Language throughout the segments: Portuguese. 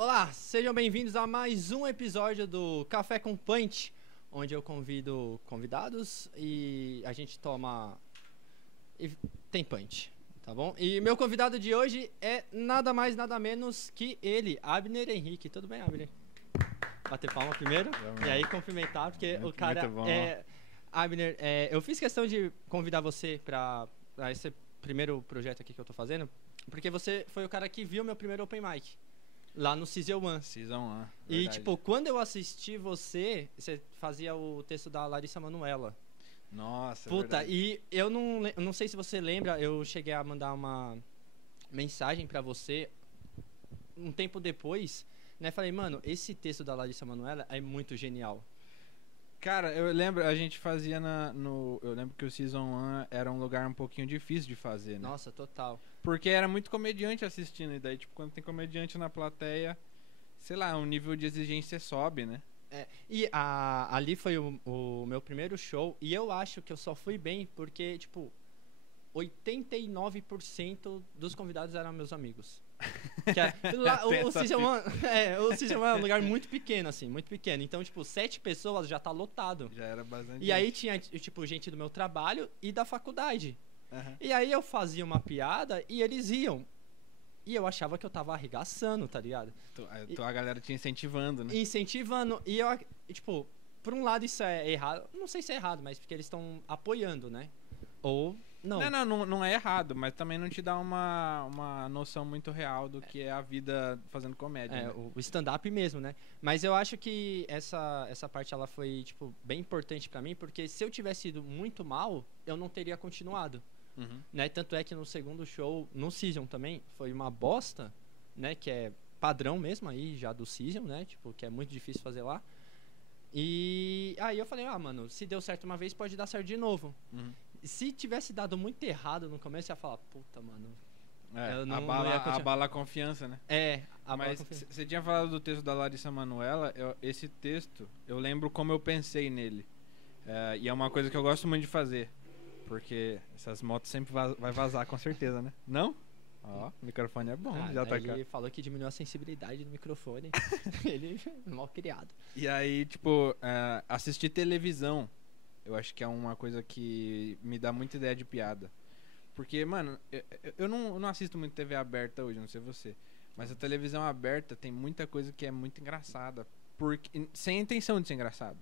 Olá, sejam bem-vindos a mais um episódio do Café com Punch, onde eu convido convidados e a gente toma e tem punch, tá bom? E meu convidado de hoje é nada mais, nada menos que ele, Abner Henrique. Tudo bem, Abner? Bater palma primeiro e aí cumprimentar, porque o cara é... Abner, eu fiz questão de convidar você para esse primeiro projeto aqui que eu tô fazendo, porque você foi o cara que viu meu primeiro Open Mic. Lá no Season 1. Season 1, E, tipo, quando eu assisti você fazia o texto da Larissa Manoela. Nossa, Puta, verdade. e eu não sei se você lembra, eu cheguei a mandar uma mensagem pra você um tempo depois, né? Falei, mano, esse texto da Larissa Manoela é muito genial. Cara, eu lembro, a gente fazia eu lembro que o Season 1 era um lugar um pouquinho difícil de fazer, né? Nossa, total. Porque era muito comediante assistindo, e daí, tipo, quando tem comediante na plateia, sei lá, o nível de exigência sobe, né? E ali foi o meu primeiro show, e eu acho que eu só fui bem porque, tipo, 89% dos convidados eram meus amigos. O Season 1 é um lugar muito pequeno, assim, muito pequeno. Então, tipo, 7 pessoas já tá lotado. Já era bastante. E aí tinha, tipo, gente do meu trabalho e da faculdade. Uhum. E aí eu fazia uma piada e eles iam. E eu achava que eu tava arregaçando, tá ligado? A galera te incentivando, né? Incentivando. E eu, tipo, por um lado isso é errado. Não sei se é errado, mas porque eles estão apoiando, né? Ou não. Não é errado, mas também não te dá uma noção muito real do que é a vida fazendo comédia. Né? O stand-up mesmo, né? Mas eu acho que essa parte ela foi, tipo, bem importante pra mim, porque se eu tivesse ido muito mal, eu não teria continuado. Uhum. Né? Tanto é que no segundo show, no Season também, foi uma bosta, né? Que é padrão mesmo aí, já do Season, né? Tipo, que é muito difícil fazer lá. E aí eu falei, mano, se deu certo uma vez, pode dar certo de novo. Uhum. Se tivesse dado muito errado no começo, eu ia falar, puta, mano. Eu não abala a confiança, né? Mas você tinha falado do texto da Larissa Manoela. Esse texto, eu lembro como eu pensei nele. E é uma coisa que eu gosto muito de fazer. Porque essas motos sempre vai vazar, com certeza, né? Não? Ó, o microfone é bom, já tá cá. Ele falou que diminuiu a sensibilidade do microfone. Ele é mal criado. E aí, tipo, assistir televisão, eu acho que é uma coisa que me dá muita ideia de piada. Porque, mano, eu não assisto muito TV aberta hoje, não sei você. Mas a televisão aberta tem muita coisa que é muito engraçada. Sem intenção de ser engraçado.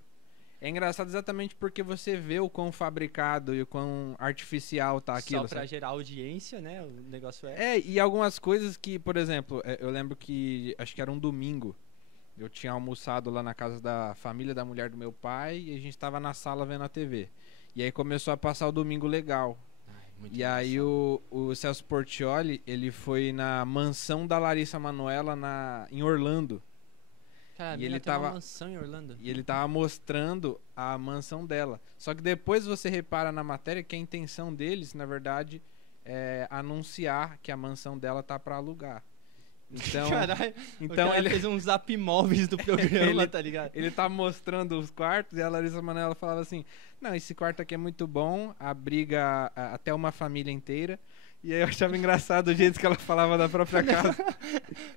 É engraçado exatamente porque você vê o quão fabricado e o quão artificial tá aquilo. Só pra gerar audiência, né? O negócio e algumas coisas que, por exemplo, eu lembro que, acho que era um domingo, eu tinha almoçado lá na casa da família da mulher do meu pai e a gente tava na sala vendo a TV. E aí começou a passar o Domingo Legal. E aí o Celso Portiolli, ele foi na mansão da Larissa Manoela em Orlando. Cara, ele tava uma mansão em Orlando. E ele tava mostrando a mansão dela. Só que depois você repara na matéria que a intenção deles, na verdade, é anunciar que a mansão dela tá pra alugar. Então, caralho, então ele fez um zap móveis do programa, tá ligado? Ele tá mostrando os quartos e a Larissa Manoela falava assim: não, esse quarto aqui é muito bom, abriga até uma família inteira. E aí eu achava engraçado o jeito que ela falava da própria casa.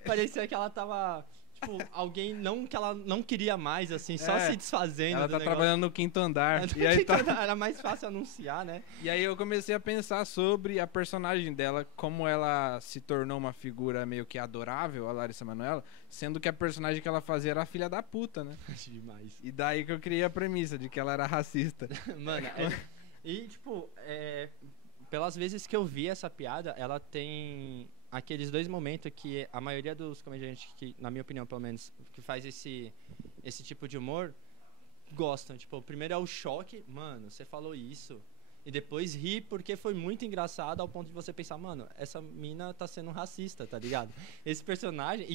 Parecia que ela tava... Tipo, alguém que ela não queria mais, assim, só se desfazendo. Ela tá trabalhando no quinto andar. E aí era mais fácil anunciar, né? E aí eu comecei a pensar sobre a personagem dela, como ela se tornou uma figura meio que adorável, a Larissa Manoela, sendo que a personagem que ela fazia era a filha da puta, né? Demais. E daí que eu criei a premissa de que ela era racista. Mano, e tipo, pelas vezes que eu vi essa piada, ela tem... aqueles dois momentos que a maioria dos comediantes, que, na minha opinião, pelo menos, que faz esse tipo de humor, gostam. Tipo, o primeiro é o choque, mano, você falou isso. E depois ri porque foi muito engraçado ao ponto de você pensar, mano, essa mina tá sendo racista, tá ligado? Esse personagem,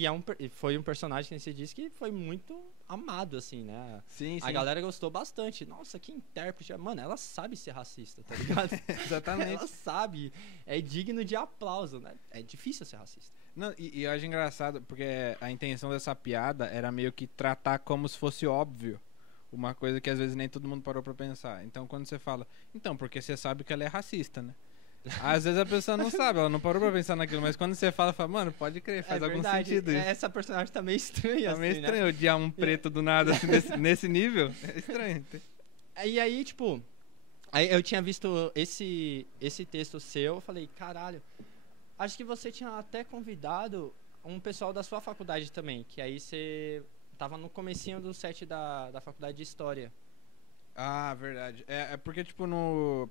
foi um personagem que você disse que foi muito amado, assim, né? Sim, sim. A galera gostou bastante. Nossa, que intérprete. Mano, ela sabe ser racista, tá ligado? Exatamente. Ela sabe. É digno de aplauso, né? É difícil ser racista. Não, e eu acho engraçado, porque a intenção dessa piada era meio que tratar como se fosse óbvio. Uma coisa que às vezes nem todo mundo parou pra pensar. Então quando você fala, então, porque você sabe que ela é racista, né? Às vezes a pessoa não sabe, ela não parou pra pensar naquilo, mas quando você fala, mano, pode crer, faz algum verdade, sentido isso. essa personagem tá meio estranha, Tá meio assim, estranho odiar um preto do nada, assim, nesse nível. É estranho. E aí, tipo, aí eu tinha visto esse texto seu, eu falei, caralho, acho que você tinha até convidado um pessoal da sua faculdade também, que aí você tava no comecinho do set da faculdade de História. Ah, verdade. É porque, tipo,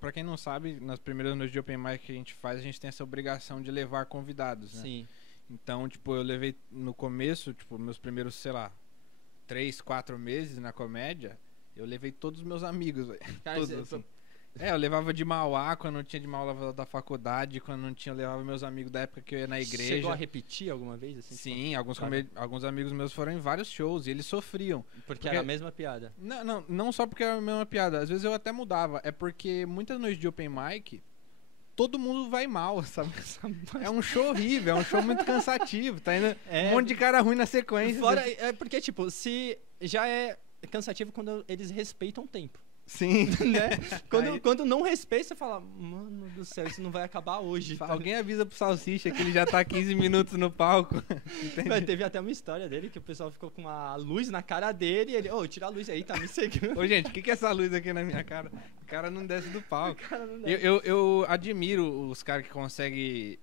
pra quem não sabe, nas primeiras noites de Open Mic que a gente faz, a gente tem essa obrigação de levar convidados, né? Sim. Então, tipo, eu levei no começo, tipo, meus primeiros, sei lá, 3, 4 meses na comédia, eu levei todos os meus amigos, velho. Cara, Todos, assim. Eu levava de Mauá, quando não tinha de Mauá, eu levava da faculdade, quando não tinha, eu levava meus amigos da época que eu ia na igreja. Chegou a repetir alguma vez? Assim, Sim, tipo, alguns amigos meus foram em vários shows e eles sofriam. porque era a mesma piada. Não só porque era a mesma piada, às vezes eu até mudava, é porque muitas noites de Open Mic, todo mundo vai mal, sabe? É um show horrível, é um show muito cansativo, tá indo um monte de cara ruim na sequência. Fora, é porque, tipo, se já é cansativo quando eles respeitam o tempo. Sim. Né? Quando não respeita, você fala, mano do céu, isso não vai acabar hoje. Alguém avisa pro Salsicha que ele já tá 15 minutos no palco. Mas teve até uma história dele que o pessoal ficou com uma luz na cara dele e ele, tira a luz aí, tá me seguindo. Ô, gente, o que é essa luz aqui na minha cara? O cara não desce do palco. Não desce. Eu admiro os caras que conseguem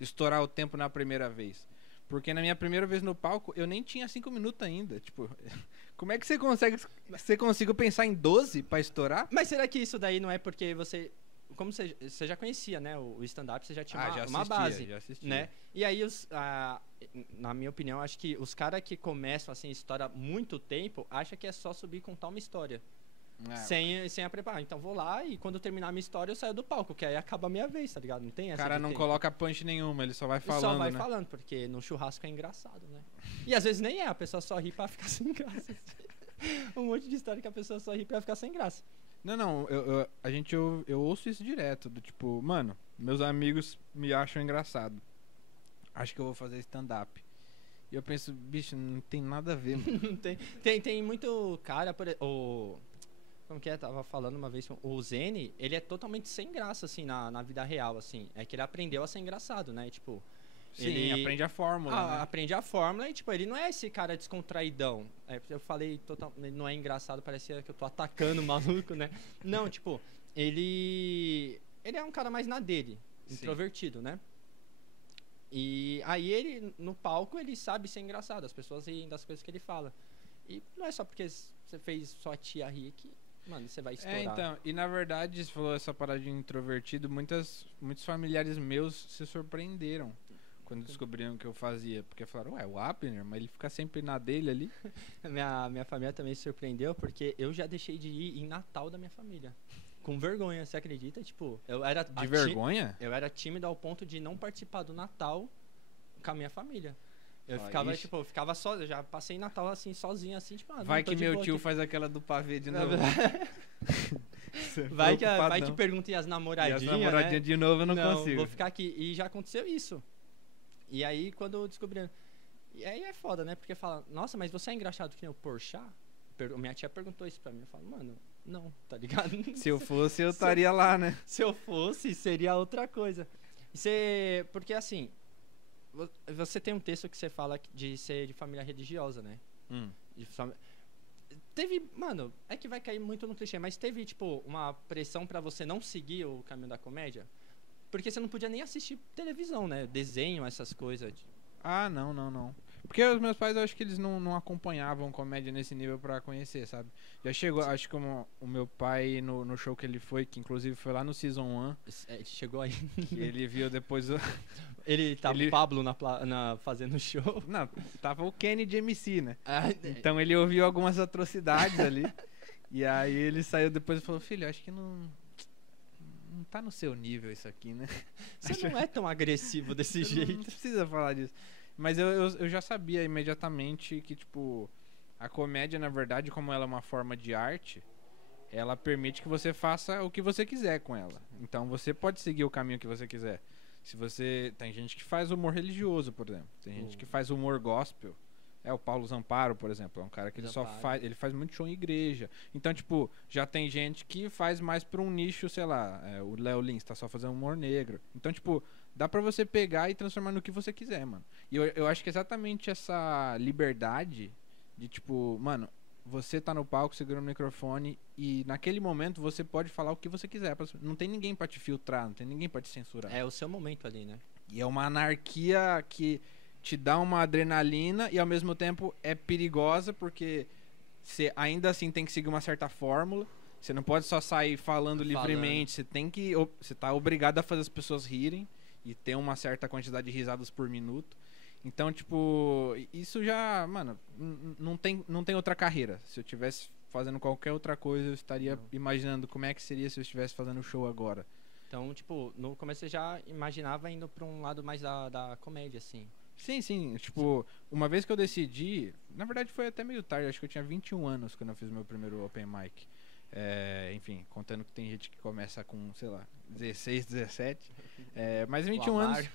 estourar o tempo na primeira vez. Porque na minha primeira vez no palco, eu nem tinha 5 minutos ainda. Tipo, como é que você conseguiu pensar em 12 pra estourar? Mas será que isso daí não é porque você... Como você já conhecia, né, o stand-up, você já tinha uma base, já assistia. né? E aí, na minha opinião, acho que os caras que começam, assim, história muito tempo, acham que é só subir e contar uma história. Sem a preparar. Então vou lá e quando terminar a minha história eu saio do palco, que aí acaba a minha vez, tá ligado? Não tem essa. O cara não coloca punch nenhuma, ele só vai falando, só vai né? falando, porque no churrasco é engraçado, né? E às vezes nem é, a pessoa só ri pra ficar sem graça. Um monte de história que a pessoa só ri pra ficar sem graça. Não, eu ouço isso direto, do tipo, mano, meus amigos me acham engraçado. Acho que eu vou fazer stand-up. E eu penso, bicho, não tem nada a ver, mano. Tem muito cara, como que é? Tava falando uma vez, o Zene, ele é totalmente sem graça, assim, na vida real, assim. É que ele aprendeu a ser engraçado, né? Tipo, Sim, ele aprende a fórmula, né? Aprende a fórmula e, tipo, ele não é esse cara descontraidão. Eu falei, ele não é engraçado, parecia que eu tô atacando o maluco, né? Não, tipo, ele é um cara mais na dele, introvertido, né? E aí ele, no palco, ele sabe ser engraçado, as pessoas riem das coisas que ele fala. E não é só porque você fez sua tia rir que, mano, você vai estourar. Então, e na verdade, você falou essa parada de introvertido, muitos familiares meus se surpreenderam quando descobriram o que eu fazia. Porque falaram, ué, o Abner, mas ele fica sempre na dele ali. Minha família também se surpreendeu, porque eu já deixei de ir em Natal da minha família. Com vergonha, você acredita? Tipo, eu era... De vergonha? Eu era tímido ao ponto de não participar do Natal com a minha família. Eu ficava só, eu já passei Natal assim, sozinho, assim, tipo, vai que meu tio faz aquela do pavê de novo. vai que perguntem as namoradinhas, e as namoradinhas, né? De novo eu não consigo. Vou ficar aqui. E já aconteceu isso. E aí, quando eu descobri... E aí é foda, né? Porque fala, nossa, mas você é engraçado que nem o Porchat? Minha tia perguntou isso pra mim. Eu falo, mano, não, tá ligado? Se eu fosse, eu estaria lá, né? Se eu fosse, seria outra coisa. Porque assim... Você tem um texto que você fala de ser de família religiosa, né? Teve, mano, é que vai cair muito no clichê, mas teve, tipo, uma pressão pra você não seguir o caminho da comédia? Porque você não podia nem assistir televisão, né? Desenho, essas coisas. Ah, não. Porque os meus pais, eu acho que eles não acompanhavam comédia nesse nível pra conhecer, sabe? Já chegou, acho que o meu pai, no show que ele foi, que inclusive foi lá no Season 1. Chegou aí. Que ele viu depois o... Ele tava o Pablo fazendo show. Não, tava o Kenny de MC, né? Então ele ouviu algumas atrocidades ali. E aí ele saiu depois e falou, filho, acho que não tá no seu nível isso aqui, né? Você não é tão agressivo desse jeito. Não precisa falar disso. Mas eu já sabia imediatamente que, tipo, a comédia, na verdade, como ela é uma forma de arte, ela permite que você faça o que você quiser com ela. Então você pode seguir o caminho que você quiser. Se você... Tem gente que faz humor religioso, por exemplo. Tem gente que faz humor gospel. O Paulo Zamparo, por exemplo, é um cara que ele ele faz muito show em igreja. Então, tipo, já tem gente que faz mais pra um nicho, sei lá, o Léo Lins tá só fazendo humor negro. Então, tipo, dá pra você pegar e transformar no que você quiser, mano. E eu acho que exatamente essa liberdade de, tipo, mano, você tá no palco segurando o microfone e naquele momento você pode falar o que você quiser. Não tem ninguém pra te filtrar, não tem ninguém pra te censurar. É o seu momento ali, né? E é uma anarquia que te dá uma adrenalina e ao mesmo tempo é perigosa porque você ainda assim tem que seguir uma certa fórmula. Você não pode só sair falando livremente, você tá obrigado a fazer as pessoas rirem e ter uma certa quantidade de risadas por minuto. Então, tipo, isso já, mano, não tem outra carreira. Se eu tivesse fazendo qualquer outra coisa, eu estaria imaginando como é que seria se eu estivesse fazendo show agora. Então, tipo, no começo você já imaginava indo pra um lado mais da comédia, assim. Sim. Tipo, uma vez que eu decidi... Na verdade, foi até meio tarde. Acho que eu tinha 21 anos quando eu fiz meu primeiro open mic. Enfim, contando que tem gente que começa com, sei lá, 16, 17. Mas 21 anos...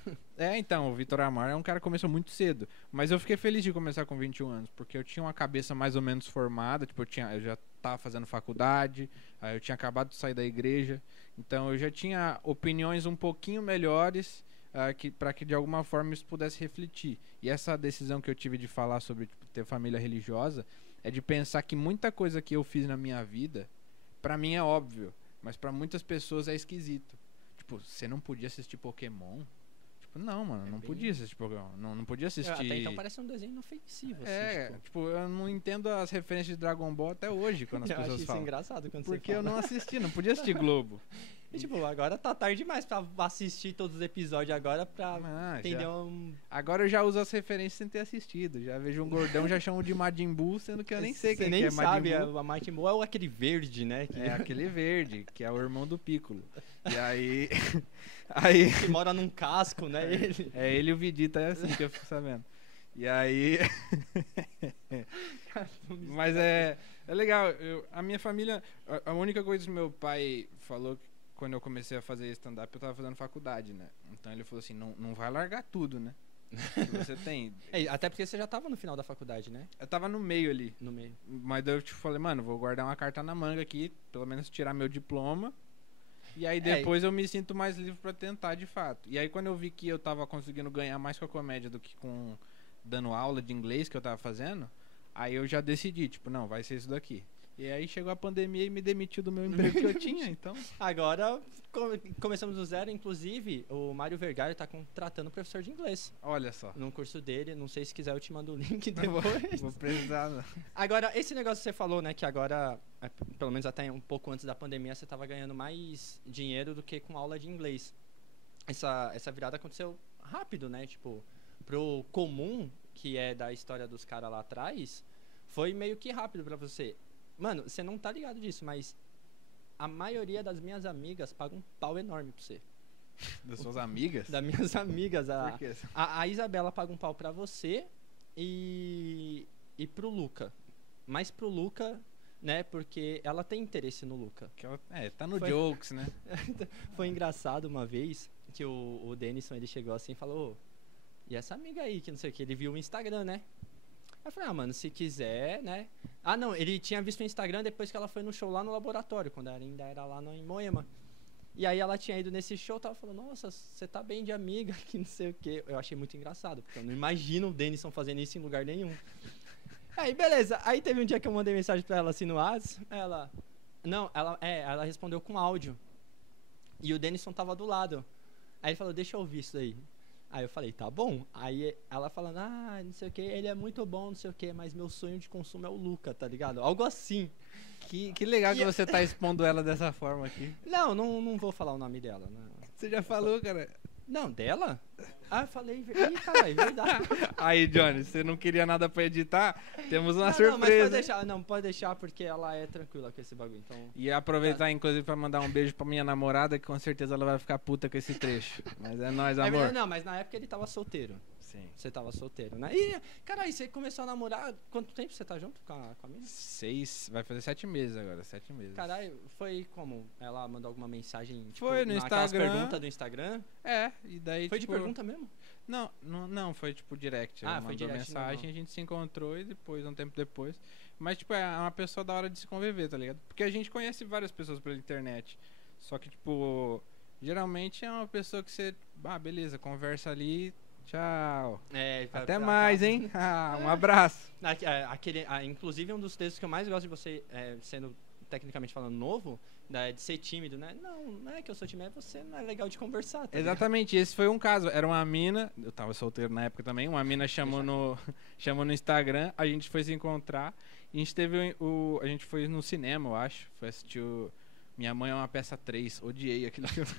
Então, o Vitor Amar é um cara que começou muito cedo. Mas eu fiquei feliz de começar com 21 anos. Porque eu tinha uma cabeça mais ou menos formada. Tipo, eu já tava fazendo faculdade. Aí eu tinha acabado de sair da igreja. Então, eu já tinha opiniões um pouquinho melhores... para que de alguma forma isso pudesse refletir. E essa decisão que eu tive de falar sobre ter família religiosa é de pensar que muita coisa que eu fiz na minha vida, pra mim é óbvio, mas pra muitas pessoas é esquisito. Tipo, você não podia assistir Pokémon? Tipo, não, mano, não podia assistir Pokémon. Não podia assistir. Até então parece um desenho inofensivo, assim. Tipo, eu não entendo as referências de Dragon Ball até hoje, quando as pessoas falam. Eu acho isso engraçado quando porque você fala. eu não assisti, não podia assistir Globo. E tipo, agora tá tarde demais pra assistir todos os episódios agora pra entender Agora eu já uso as referências sem ter assistido. Já vejo um gordão, já chamo de Majin Buu, sendo que eu nem sei quem nem que é Majin sabe, Buu. a Majin Buu é aquele verde, né? É aquele verde, que é o irmão do Piccolo. E aí... Que mora num casco, né? Ele e o Vegeta, é assim que eu fico sabendo. E aí... Mas é legal. A minha família... A única coisa que meu pai falou quando eu comecei a fazer stand-up, eu tava fazendo faculdade, né? Então ele falou assim, não vai largar tudo, né? Que você tem. Até porque você já tava no final da faculdade, né? Eu tava no meio ali. No meio. Mas daí eu tipo, falei, mano, vou guardar uma carta na manga aqui, pelo menos tirar meu diploma. E aí depois eu me sinto mais livre pra tentar, de fato. E aí quando eu vi que eu tava conseguindo ganhar mais com a comédia do que com dando aula de inglês que eu tava fazendo, aí eu já decidi, tipo, não, vai ser isso daqui. E aí chegou a pandemia e me demitiu do meu emprego que eu tinha, então... Agora começamos do zero, inclusive o Mário Vergara tá contratando professor de inglês. Olha só. No curso dele, não sei se quiser eu te mando o link depois. Vou precisar. Agora, esse negócio que você falou, né, que agora, pelo menos até um pouco antes da pandemia, você tava ganhando mais dinheiro do que com aula de inglês. Essa virada aconteceu rápido, né, tipo, pro comum, que é da história dos caras lá atrás, foi meio que rápido pra você. Mano, você não tá ligado disso, mas a maioria das minhas amigas paga um pau enorme pra você. Das suas amigas? Das minhas amigas. Por quê? A Isabela paga um pau pra você e pro Luca. Mais pro Luca, né, porque ela tem interesse no Luca. Que ela, tá no Jokes, né? Foi engraçado uma vez que o Denison, ele chegou assim e falou, e essa amiga aí, que não sei o que, ele viu o Instagram, né? Aí eu falei, mano, se quiser, né? Ah, não, ele tinha visto o Instagram depois que ela foi no show lá no laboratório, quando ela ainda era lá em Moema. E aí ela tinha ido nesse show, tava falando, nossa, você tá bem de amiga, que não sei o quê. Eu achei muito engraçado, porque eu não imagino o Denison fazendo isso em lugar nenhum. Aí, beleza. Aí teve um dia que eu mandei mensagem pra ela assim no WhatsApp, ela respondeu com áudio. E o Denison tava do lado. Aí ele falou, deixa eu ouvir isso aí. Aí eu falei, tá bom. Aí ela falando, não sei o que, ele é muito bom, não sei o que, mas meu sonho de consumo é o Luca, tá ligado? Algo assim. Que legal que você tá expondo ela dessa forma aqui. Não vou falar o nome dela. Não. Você já falou, cara. Não, dela? Ah, eu falei, ih, cara, é verdade. Aí, Johnny, você não queria nada pra editar? Temos uma surpresa. Não, mas pode deixar porque ela é tranquila com esse bagulho, então... E aproveitar, inclusive, pra mandar um beijo pra minha namorada, que com certeza ela vai ficar puta com esse trecho. Mas é nóis, amor. Não, mas na época ele tava solteiro. Sim. Você tava solteiro, né? E, cara, aí você começou a namorar. Quanto tempo você tá junto com a mina? 6, vai fazer 7 meses agora, 7 meses. Caralho, foi como? Ela mandou alguma mensagem, tipo, Foi no naquelas Instagram. perguntas do Instagram? É, e daí, Foi tipo... de pergunta mesmo? Não, foi tipo direct. Ela Ah, foi mandou direct mensagem, normal. a gente se encontrou e depois, um tempo depois. Mas, tipo, é uma pessoa da hora de se conviver, tá ligado? Porque a gente conhece várias pessoas pela internet. Só que, tipo, geralmente é uma pessoa que você... Ah, beleza, conversa ali, tchau. É, Até mais, hein? Ah, um abraço. Inclusive, um dos textos que eu mais gosto de você, sendo tecnicamente falando novo, de ser tímido, né? Não é que eu sou tímido, é você não é legal de conversar. Tá Exatamente, esse foi um caso. Era uma mina, eu tava solteiro na época também, uma mina chamou no Instagram, a gente foi se encontrar, e a gente teve a gente foi no cinema, eu acho, foi assistir Minha Mãe é uma Peça 3, odiei aquele filme.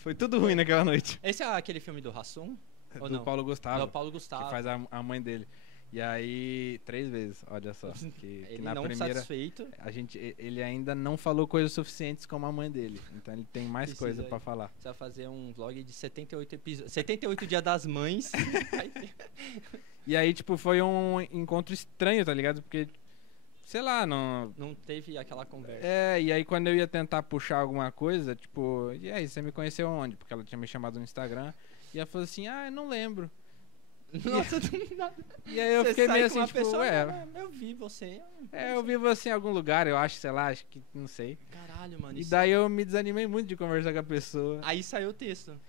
Foi tudo ruim naquela noite. Esse é aquele filme do Hassum? Ou Do não? Paulo Gustavo, Do Paulo Gustavo. que faz a mãe dele. E aí, 3 vezes, olha só. Que Ele na não primeira, satisfeito. ele ainda não falou coisas suficientes como a mãe dele. Então ele tem mais Precisa coisa aí. pra falar. Você vai fazer um vlog de 78 episódios. 78 Dias das Mães. E aí, tipo, foi um encontro estranho, tá ligado? Porque, sei lá, não... Não teve aquela conversa. E aí quando eu ia tentar puxar alguma coisa, tipo... E aí, você me conheceu onde? Porque ela tinha me chamado no Instagram. E ela falou assim, eu não lembro. Nossa, do nada. E aí eu Você fiquei sai meio com assim, uma tipo, pessoa, eu vi você. eu vi você em algum lugar, eu acho, sei lá, acho que, não sei. Caralho, mano. E daí eu me desanimei muito de conversar com a pessoa. Aí saiu o texto.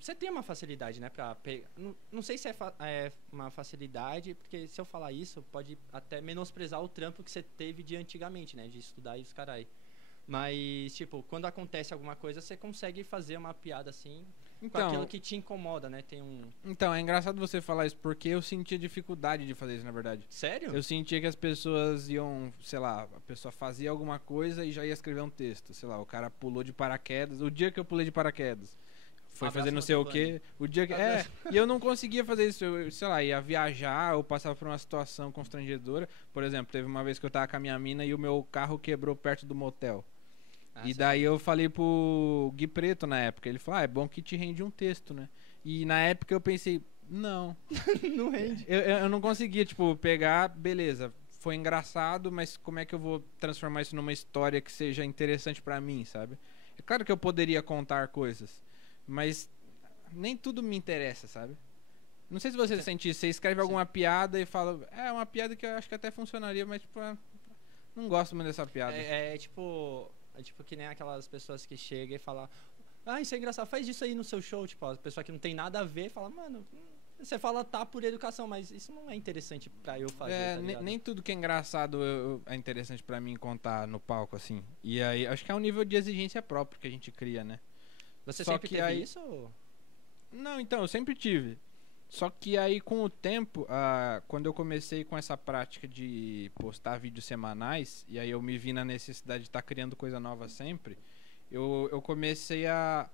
Você tem uma facilidade, né, pra pegar. Não sei se é uma facilidade, porque se eu falar isso, pode até menosprezar o trampo que você teve de antigamente, né, de estudar e os carai. Mas, tipo, quando acontece alguma coisa, você consegue fazer uma piada assim, com aquilo que te incomoda, né, Então, é engraçado você falar isso, porque eu sentia dificuldade de fazer isso, na verdade. Sério? Eu sentia que as pessoas iam, sei lá, a pessoa fazia alguma coisa e já ia escrever um texto. Sei lá, o cara pulou de paraquedas, o dia que eu pulei de paraquedas. Foi Abraço fazer não sei o quê. O dia que. E eu não conseguia fazer isso. Eu, sei lá, ia viajar, eu passava por uma situação constrangedora. Por exemplo, teve uma vez que eu tava com a minha mina e o meu carro quebrou perto do motel. E daí eu falei pro Gui Preto na época. Ele falou, é bom que te rende um texto, né? E na época eu pensei, não. Não rende. Eu não conseguia, tipo, pegar, beleza. Foi engraçado, mas como é que eu vou transformar isso numa história que seja interessante pra mim, sabe? É claro que eu poderia contar coisas. Mas nem tudo me interessa, sabe? Não sei se você sente isso. Você escreve alguma piada e fala... É uma piada que eu acho que até funcionaria, mas tipo... Não gosto muito dessa piada. É tipo que nem aquelas pessoas que chegam e falam... isso é engraçado, faz isso aí no seu show. Tipo, a pessoa que não tem nada a ver fala... Mano, você fala por educação, mas isso não é interessante pra eu fazer, tá nem tudo que é engraçado é interessante pra mim contar no palco, assim. E aí, acho que é um nível de exigência próprio que a gente cria, né? Você Só sempre que teve aí... isso? Ou... Não, então, eu sempre tive. Só que aí, com o tempo, quando eu comecei com essa prática de postar vídeos semanais, e aí eu me vi na necessidade de estar criando coisa nova sempre, eu comecei a,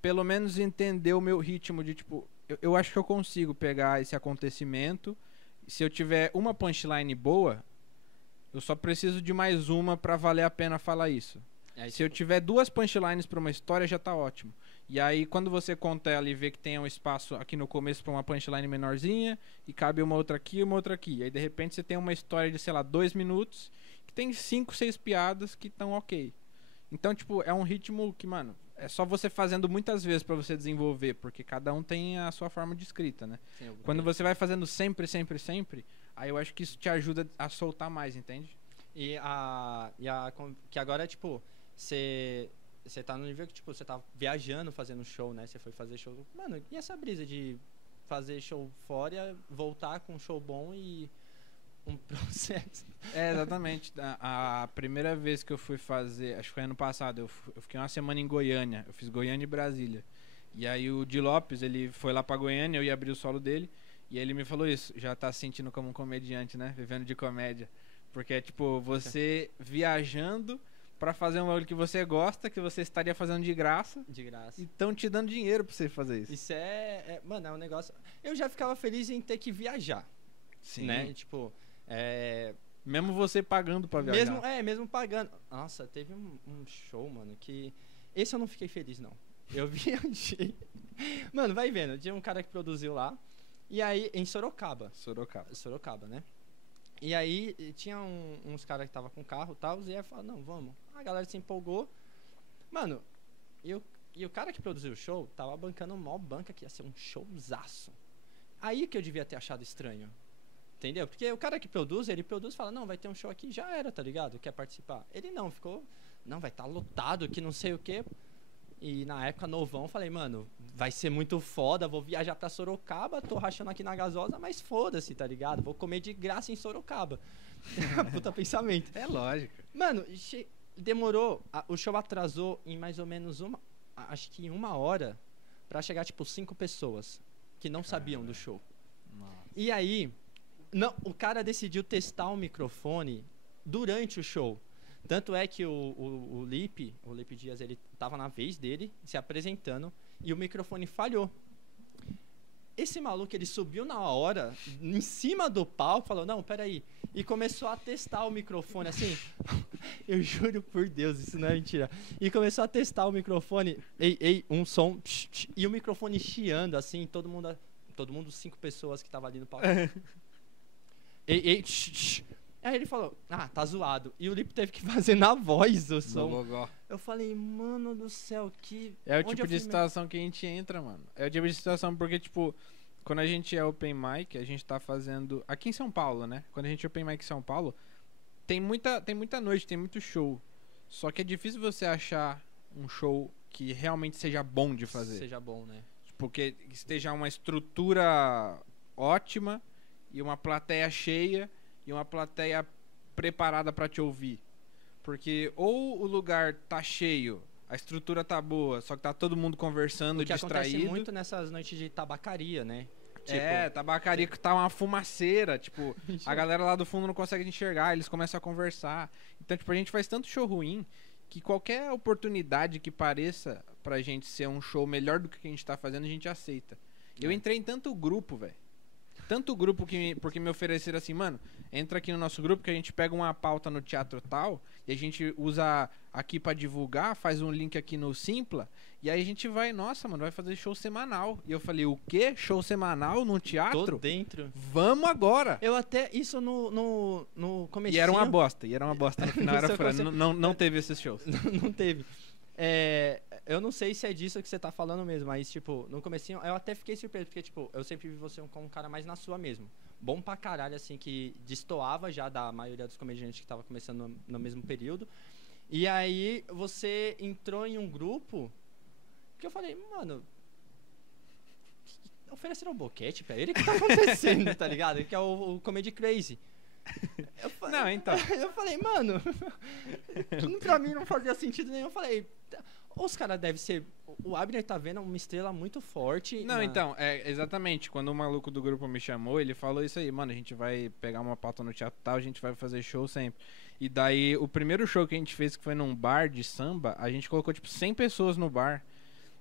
pelo menos, entender o meu ritmo de, tipo... Eu acho que eu consigo pegar esse acontecimento, se eu tiver uma punchline boa, eu só preciso de mais uma pra valer a pena falar isso. Se eu tiver 2 punchlines pra uma história, já tá ótimo. E aí, quando você conta ela e vê que tem um espaço aqui no começo pra uma punchline menorzinha, e cabe uma outra aqui e uma outra aqui. E aí, de repente, você tem uma história de, sei lá, 2 minutos, que tem 5, 6 piadas que estão ok. Então, tipo, é um ritmo que, mano, é só você fazendo muitas vezes pra você desenvolver, porque cada um tem a sua forma de escrita, né? Sim, quando você vai fazendo sempre, aí eu acho que isso te ajuda a soltar mais, entende? Que agora, tipo... Você tá no nível que, tipo, você tá viajando fazendo show, né? Você foi fazer show... Mano, e essa brisa de fazer show fora, voltar com um show bom e um processo? Exatamente. A primeira vez que eu fui fazer, acho que foi ano passado, eu fiquei uma semana em Goiânia. Eu fiz Goiânia e Brasília. E aí o Di Lopes, ele foi lá pra Goiânia, eu ia abrir o solo dele, e aí ele me falou isso, já tá se sentindo como um comediante, né? Vivendo de comédia. Porque é tipo, você viajando... pra fazer um bagulho que você gosta, que você estaria fazendo de graça. De graça. E estão te dando dinheiro pra você fazer isso. Isso mano, é um negócio... Eu já ficava feliz em ter que viajar. Sim. Né? Tipo, mesmo você pagando pra viajar. Mesmo pagando. Nossa, teve um show, mano, que... Esse eu não fiquei feliz, não. Eu viajei Mano, vai vendo. Tinha um cara que produziu lá. E aí, em Sorocaba. Sorocaba. Né? E aí, tinha uns caras que tava com carro e tal. E aí falaram, não, vamos. A galera se empolgou. Mano, e o cara que produziu o show tava bancando uma banca que ia ser um showzaço. Aí que eu devia ter achado estranho. Entendeu? Porque o cara que produz, ele produz e fala, não, vai ter um show aqui, já era, tá ligado? Quer participar. Ele não, ficou, não, vai estar lotado, que não sei o quê. E na época, novão, falei, mano, vai ser muito foda, vou viajar pra Sorocaba, tô rachando aqui na gasosa, mas foda-se, tá ligado? Vou comer de graça em Sorocaba. Puta pensamento. É lógico. Mano, demorou, o show atrasou em mais ou menos acho que 1 hora, pra chegar, tipo, 5 pessoas que não sabiam do show. Nossa. E aí, não, o cara decidiu testar o microfone durante o show. Tanto é que o Lipe Dias, ele tava na vez dele, se apresentando, e o microfone falhou. Esse maluco, ele subiu na hora, em cima do palco, falou, não, peraí, e começou a testar o microfone, assim, eu juro por Deus, isso não é mentira. E começou a testar o microfone, um som, e o microfone chiando, assim, todo mundo, 5 pessoas que estavam ali no palco. Aí ele falou, tá zoado. E o Lipe teve que fazer na voz o som. Gogó. Eu falei, mano do céu, que... É o tipo de situação que a gente entra, mano. É o tipo de situação porque, tipo, quando a gente é open mic, a gente tá fazendo... Aqui em São Paulo, né? Quando a gente é open mic em São Paulo, tem muita noite, tem muito show. Só que é difícil você achar um show que realmente seja bom de fazer. Seja bom, né? Porque esteja uma estrutura ótima e uma plateia cheia e uma plateia preparada pra te ouvir. Porque ou o lugar tá cheio, a estrutura tá boa, só que tá todo mundo conversando, distraído. O que acontece muito nessas noites de tabacaria, né? Tipo, tabacaria que tá uma fumaceira, tipo, a galera lá do fundo não consegue enxergar, eles começam a conversar. Então, tipo, a gente faz tanto show ruim que qualquer oportunidade que pareça pra gente ser um show melhor do que a gente tá fazendo, a gente aceita. Eu entrei em tanto grupo, velho. Tanto grupo porque me ofereceram assim, mano, entra aqui no nosso grupo que a gente pega uma pauta no teatro tal e a gente usa aqui pra divulgar, faz um link aqui no Simpla e aí a gente vai, nossa, mano, vai fazer show semanal. E eu falei, o quê? Show semanal no teatro? Tô dentro. Vamos agora! Eu até, isso no comecinho... E era uma bosta no final, não teve esses shows. Não teve. Eu não sei se é disso que você tá falando mesmo, mas, tipo, no comecinho eu até fiquei surpreso, porque, tipo, eu sempre vi você como um cara mais na sua mesmo. Bom pra caralho, assim, que destoava já da maioria dos comediantes que tava começando no mesmo período. E aí você entrou em um grupo que eu falei, mano, ofereceram um boquete pra ele? O que tá acontecendo, tá ligado? Que é o Comedy Crazy. Não, então. Eu falei, mano, pra mim não fazia sentido nenhum. Eu falei, os caras devem ser... O Abner tá vendo uma estrela muito forte. Não, então, exatamente. Quando o maluco do grupo me chamou, ele falou isso aí, mano, a gente vai pegar uma pauta no teatro tal, a gente vai fazer show sempre. E daí, o primeiro show que a gente fez, que foi num bar de samba, a gente colocou, tipo, 100 pessoas no bar.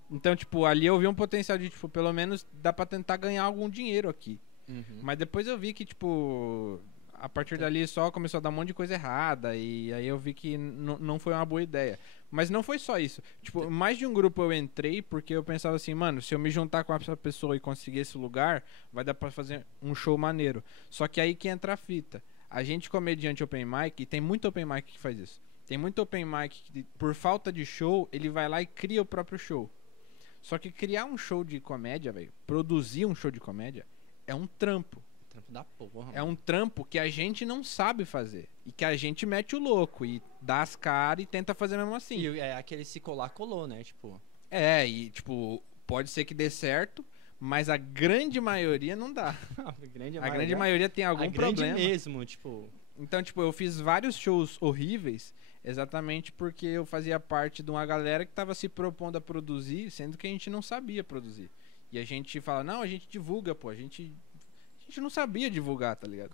Então, tipo, ali eu vi um potencial de, tipo, pelo menos dá pra tentar ganhar algum dinheiro aqui. Uhum. Mas depois eu vi que, tipo... A partir dali só começou a dar um monte de coisa errada. E aí eu vi que não foi uma boa ideia. Mas não foi só isso. Tipo, mais de um grupo eu entrei porque eu pensava assim, mano, se eu me juntar com essa pessoa e conseguir esse lugar, vai dar pra fazer um show maneiro. Só que aí que entra a fita. A gente, comediante open mic, e tem muito open mic que faz isso. Tem muito open mic que, por falta de show, ele vai lá e cria o próprio show. Só que criar um show de comédia, velho, produzir um show de comédia, é um trampo. Trampo da porra. É um trampo que a gente não sabe fazer. E que a gente mete o louco e dá as caras e tenta fazer mesmo assim. E aquele se colar, colou, né? Tipo... E tipo, pode ser que dê certo, mas a grande maioria não dá. A grande maioria tem algum problema. Mesmo, tipo... Então, tipo, eu fiz vários shows horríveis exatamente porque eu fazia parte de uma galera que tava se propondo a produzir, sendo que a gente não sabia produzir. E a gente fala, não, a gente divulga, pô, a gente não sabia divulgar, tá ligado?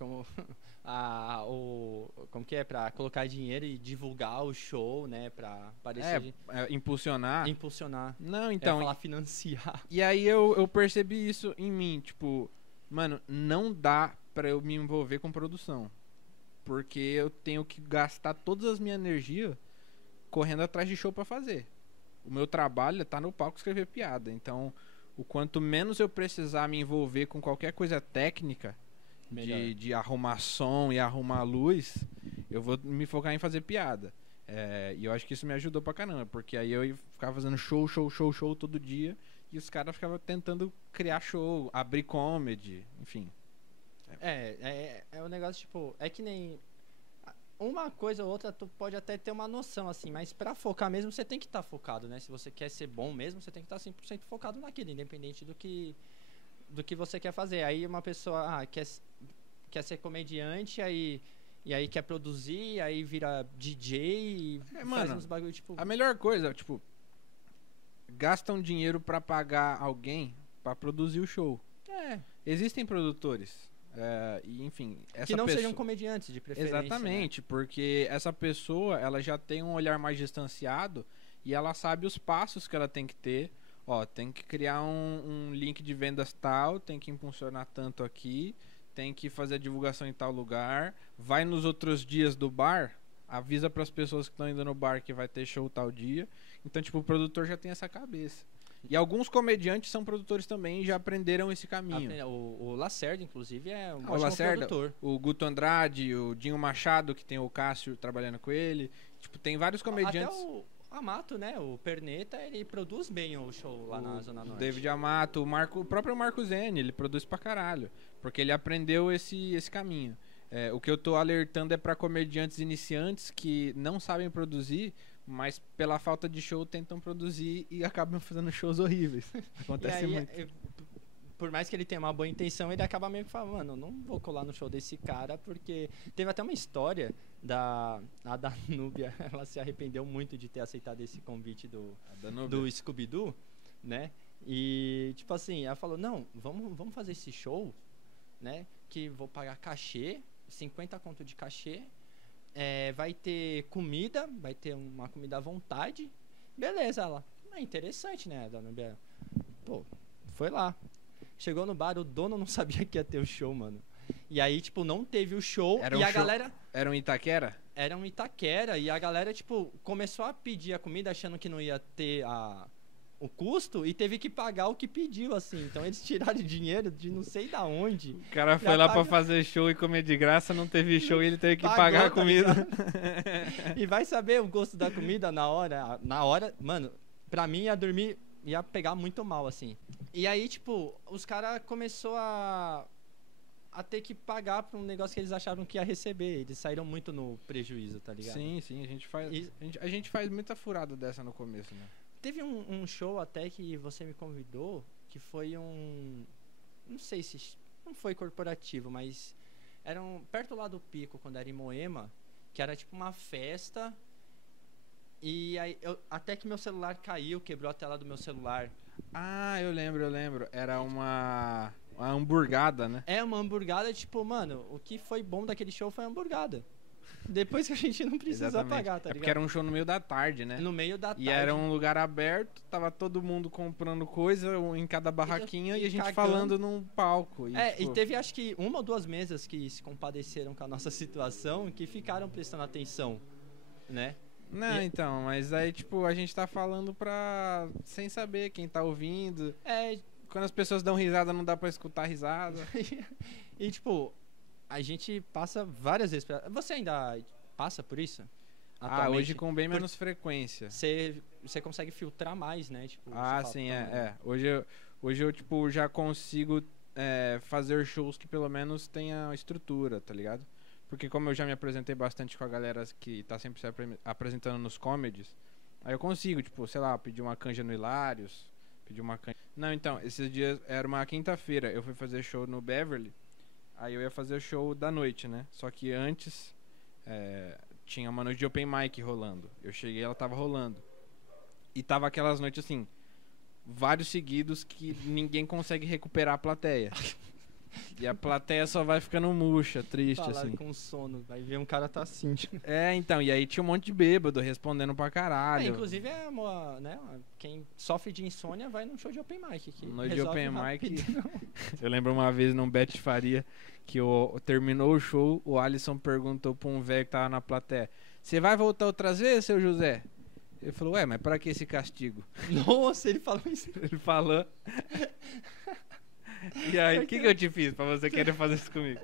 Como que é? Pra colocar dinheiro e divulgar o show, né? Pra parecer... impulsionar. Não, então... falar financiar. E aí eu percebi isso em mim, tipo... Mano, não dá pra eu me envolver com produção. Porque eu tenho que gastar todas as minhas energias correndo atrás de show pra fazer. O meu trabalho é tá no palco escrever piada. Então... o quanto menos eu precisar me envolver com qualquer coisa técnica, de arrumar som e arrumar luz, eu vou me focar em fazer piada. E eu acho que isso me ajudou pra caramba, porque aí eu ficava fazendo show todo dia, e os caras ficavam tentando criar show, abrir comedy, enfim. É um negócio, tipo, é que nem... Uma coisa ou outra tu pode até ter uma noção, assim, mas pra focar mesmo, você tem que estar focado, né? Se você quer ser bom mesmo, você tem que estar 100% focado naquilo, independente do que você quer fazer. Aí uma pessoa quer ser comediante, e aí quer produzir, aí vira DJ e faz uns bagulho, tipo... A melhor coisa, tipo, gastam dinheiro pra pagar alguém pra produzir o show. Existem produtores, e enfim... que não sejam comediantes, de preferência. Exatamente, né? Porque essa pessoa, ela já tem um olhar mais distanciado e ela sabe os passos que ela tem que ter. Ó, tem que criar um link de vendas tal, tem que impulsionar tanto aqui, tem que fazer a divulgação em tal lugar, vai nos outros dias do bar, avisa para as pessoas que estão indo no bar que vai ter show tal dia. Então, tipo, o produtor já tem essa cabeça. E alguns comediantes são produtores também e já aprenderam esse caminho. O Lacerda, inclusive, é um o ótimo Lacerda, produtor. O Guto Andrade, o Dinho Machado, que tem o Cássio trabalhando com ele. Tipo, tem vários comediantes. Até o Amato, né? O Perneta, ele produz bem o show lá na Zona Norte. David Amato, o próprio Marco Zene, ele produz pra caralho. Porque ele aprendeu esse caminho. O que eu tô alertando é pra comediantes iniciantes que não sabem produzir, mas pela falta de show tentam produzir e acabam fazendo shows horríveis. Acontece muito. Por mais que ele tenha uma boa intenção, ele acaba meio que falando, mano, não vou colar no show desse cara, porque teve até uma história da Danúbia, ela se arrependeu muito de ter aceitado esse convite do Scooby-Doo, né? E, tipo assim, ela falou, não, vamos fazer esse show, né? Que vou pagar cachê, 50 conto de cachê, vai ter comida, vai ter uma comida à vontade. Beleza, ela, é interessante, né, Danúbia? Pô, foi lá. Chegou no bar, o dono não sabia que ia ter o show, mano. E aí, tipo, não teve o show galera... Era um Itaquera? Era um Itaquera, e a galera, tipo, começou a pedir a comida achando que não ia ter o custo e teve que pagar o que pediu, assim. Então eles tiraram dinheiro de não sei da onde. O cara foi lá pra fazer show e comer de graça, não teve show e ele teve que pagar a comida. E vai saber o gosto da comida na hora. Na hora, mano, pra mim ia pegar muito mal, assim. E aí, tipo, os caras começaram a ter que pagar pra um negócio que eles acharam que ia receber. Eles saíram muito no prejuízo, tá ligado? Sim, a gente faz muita furada dessa no começo, né? Teve um show até que você me convidou, que foi não sei se... Não foi corporativo, mas... Era perto lá do Pico, quando era em Moema, que era tipo uma festa... E aí, até que meu celular caiu, quebrou a tela do meu celular. Ah, eu lembro. Era uma hamburgada, né? Uma hamburgada, tipo, mano, o que foi bom daquele show foi a hamburgada. Depois que a gente não precisou pagar, tá ligado? Porque era um show no meio da tarde, né? No meio da tarde. E era um lugar aberto, tava todo mundo comprando coisa em cada barraquinha e a gente cagando. Falando num palco. E teve acho que uma ou duas mesas que se compadeceram com a nossa situação, que ficaram prestando atenção, né? Não, então, mas aí, tipo, a gente tá falando sem saber quem tá ouvindo. Quando as pessoas dão risada, não dá pra escutar a risada. E, tipo, a gente passa várias vezes. Você ainda passa por isso? Atualmente? Hoje com bem menos frequência. Você consegue filtrar mais, né? Tipo, sim, Hoje eu, tipo, já consigo fazer shows que pelo menos tenha estrutura, tá ligado? Porque como eu já me apresentei bastante com a galera que tá sempre se apresentando nos comedies, aí eu consigo, tipo, sei lá, pedir uma canja no Hilários, pedir uma canja... Não, então, esses dias, era uma quinta-feira, eu fui fazer show no Beverly, aí eu ia fazer o show da noite, né? Só que antes, tinha uma noite de open mic rolando. Eu cheguei, ela tava rolando. E tava aquelas noites, assim, vários seguidos que ninguém consegue recuperar a plateia. E a plateia só vai ficando murcha, triste, assim. com sono, vai ver um cara tá assim. Então, e aí tinha um monte de bêbado respondendo pra caralho. Inclusive, né, quem sofre de insônia vai num show de open mic. No de open mic, eu lembro uma vez num Bet Faria, que terminou o show, o Alisson perguntou pra um velho que tava na plateia, você vai voltar outras vezes, seu José? Ele falou, ué, mas pra que esse castigo? Nossa, ele falou isso. Ele falou. E aí, o que eu te fiz pra você querer fazer isso comigo?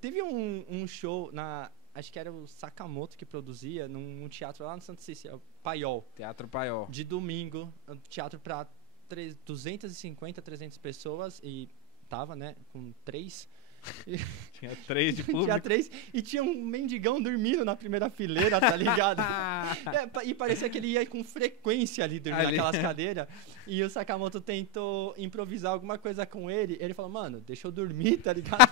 Teve um show acho que era o Sakamoto que produzia, num teatro lá no Santa Cecília, Paiol. Teatro Paiol. De domingo, um teatro pra 250, 300 pessoas e tava, né, com 3. Tinha 3 de público. Tinha 3 e tinha um mendigão dormindo na primeira fileira, tá ligado? E parecia que ele ia com frequência ali dormir naquelas cadeiras. E o Sakamoto tentou improvisar alguma coisa com ele. Ele falou, mano, deixa eu dormir, tá ligado?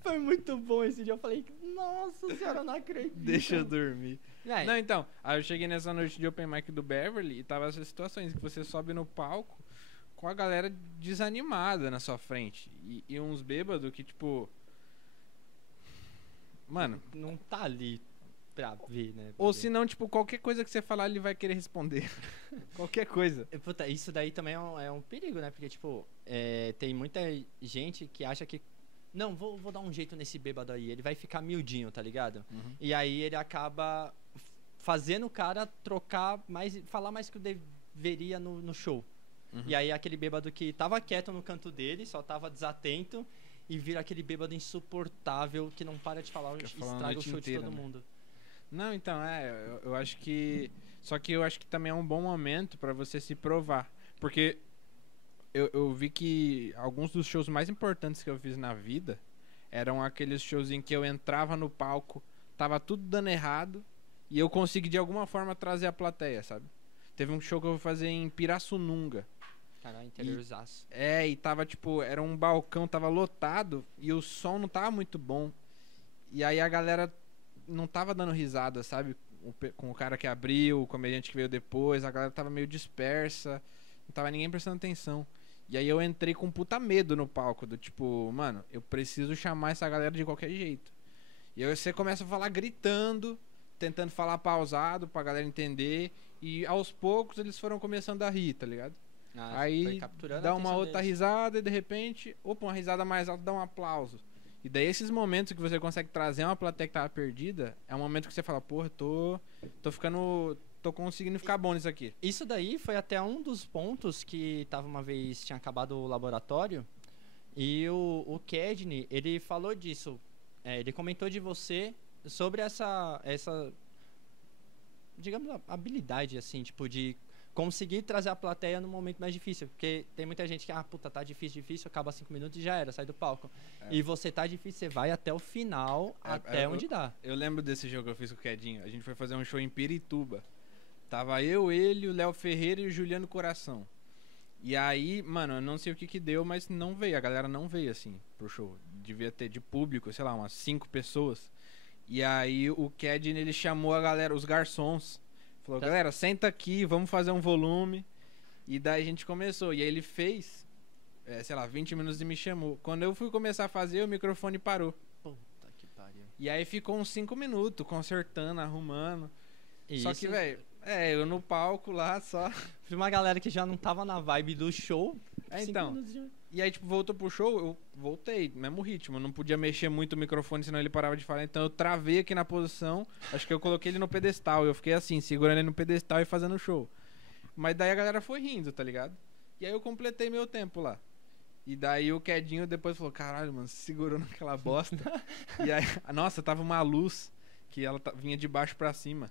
Foi muito bom esse dia. Eu falei, nossa senhora, eu não acredito. Deixa eu dormir. É. Não, então, aí eu cheguei nessa noite de Open Mic do Beverly e tava essas situações que você sobe no palco com a galera desanimada na sua frente. E uns bêbados que, tipo... Mano... Não tá ali pra ver, né? Ou se não, tipo, qualquer coisa que você falar, ele vai querer responder. Qualquer coisa. Puta, isso daí também é um perigo, né? Porque, tipo, tem muita gente que acha que... Não, vou dar um jeito nesse bêbado aí. Ele vai ficar miudinho, tá ligado? Uhum. E aí ele acaba fazendo o cara trocar mais... Falar mais que deveria no show. Uhum. E aí aquele bêbado que tava quieto no canto dele, só tava desatento, e vira aquele bêbado insuportável que não para de falar e estraga o show de todo mundo. Não, então, eu acho que... Só que eu acho que também é um bom momento pra você se provar. Porque eu vi que alguns dos shows mais importantes que eu fiz na vida eram aqueles shows em que eu entrava no palco, tava tudo dando errado, e eu consegui de alguma forma trazer a plateia, sabe? Teve um show que eu vou fazer em Pirassununga. Caralho, interiorzaço. E tava tipo, era um balcão, tava lotado e o som não tava muito bom. E aí a galera não tava dando risada, sabe? Com o cara que abriu, o comediante que veio depois, a galera tava meio dispersa, não tava ninguém prestando atenção. E aí eu entrei com puta medo no palco, do tipo, mano, eu preciso chamar essa galera de qualquer jeito. E aí você começa a falar gritando, tentando falar pausado pra galera entender, e aos poucos eles foram começando a rir, tá ligado? Aí dá uma outra risada e de repente, uma risada mais alta, dá um aplauso. E daí esses momentos que você consegue trazer uma plateia que tava perdida, é um momento que você fala, porra, tô conseguindo ficar bom nisso aqui. Isso daí foi até um dos pontos que tava uma vez, tinha acabado o laboratório, e o Kedney, ele falou disso, ele comentou de você sobre essa digamos, habilidade, assim, tipo, de conseguir trazer a plateia no momento mais difícil. Porque tem muita gente que, puta, tá difícil, acaba 5 minutos e já era, sai do palco. E você tá difícil, você vai até o final, até onde dá. Eu lembro desse jogo que eu fiz com o Quedinho. A gente foi fazer um show em Pirituba. Tava eu, ele, o Léo Ferreira e o Juliano Coração. E aí, mano, eu não sei o que deu, mas não veio. A galera não veio, assim, pro show. Devia ter de público, sei lá, umas 5 pessoas. E aí o Kedney, ele chamou a galera, os garçons. Falou, galera, senta aqui, vamos fazer um volume. E daí a gente começou. E aí ele fez, sei lá, 20 minutos e me chamou. Quando eu fui começar a fazer, o microfone parou. Puta que pariu. E aí ficou uns 5 minutos, consertando, arrumando. E só que, velho, eu no palco lá só... Fui uma galera que já não tava na vibe do show. Então... E aí, tipo, voltou pro show, eu voltei, mesmo ritmo. Eu não podia mexer muito o microfone, senão ele parava de falar. Então eu travei aqui na posição. Acho que eu coloquei ele no pedestal. Eu fiquei assim, segurando ele no pedestal e fazendo o show. Mas daí a galera foi rindo, tá ligado? E aí eu completei meu tempo lá. E daí o Quedinho depois falou, caralho, mano, se segurou naquela bosta. E aí, nossa, tava uma luz que ela vinha de baixo pra cima.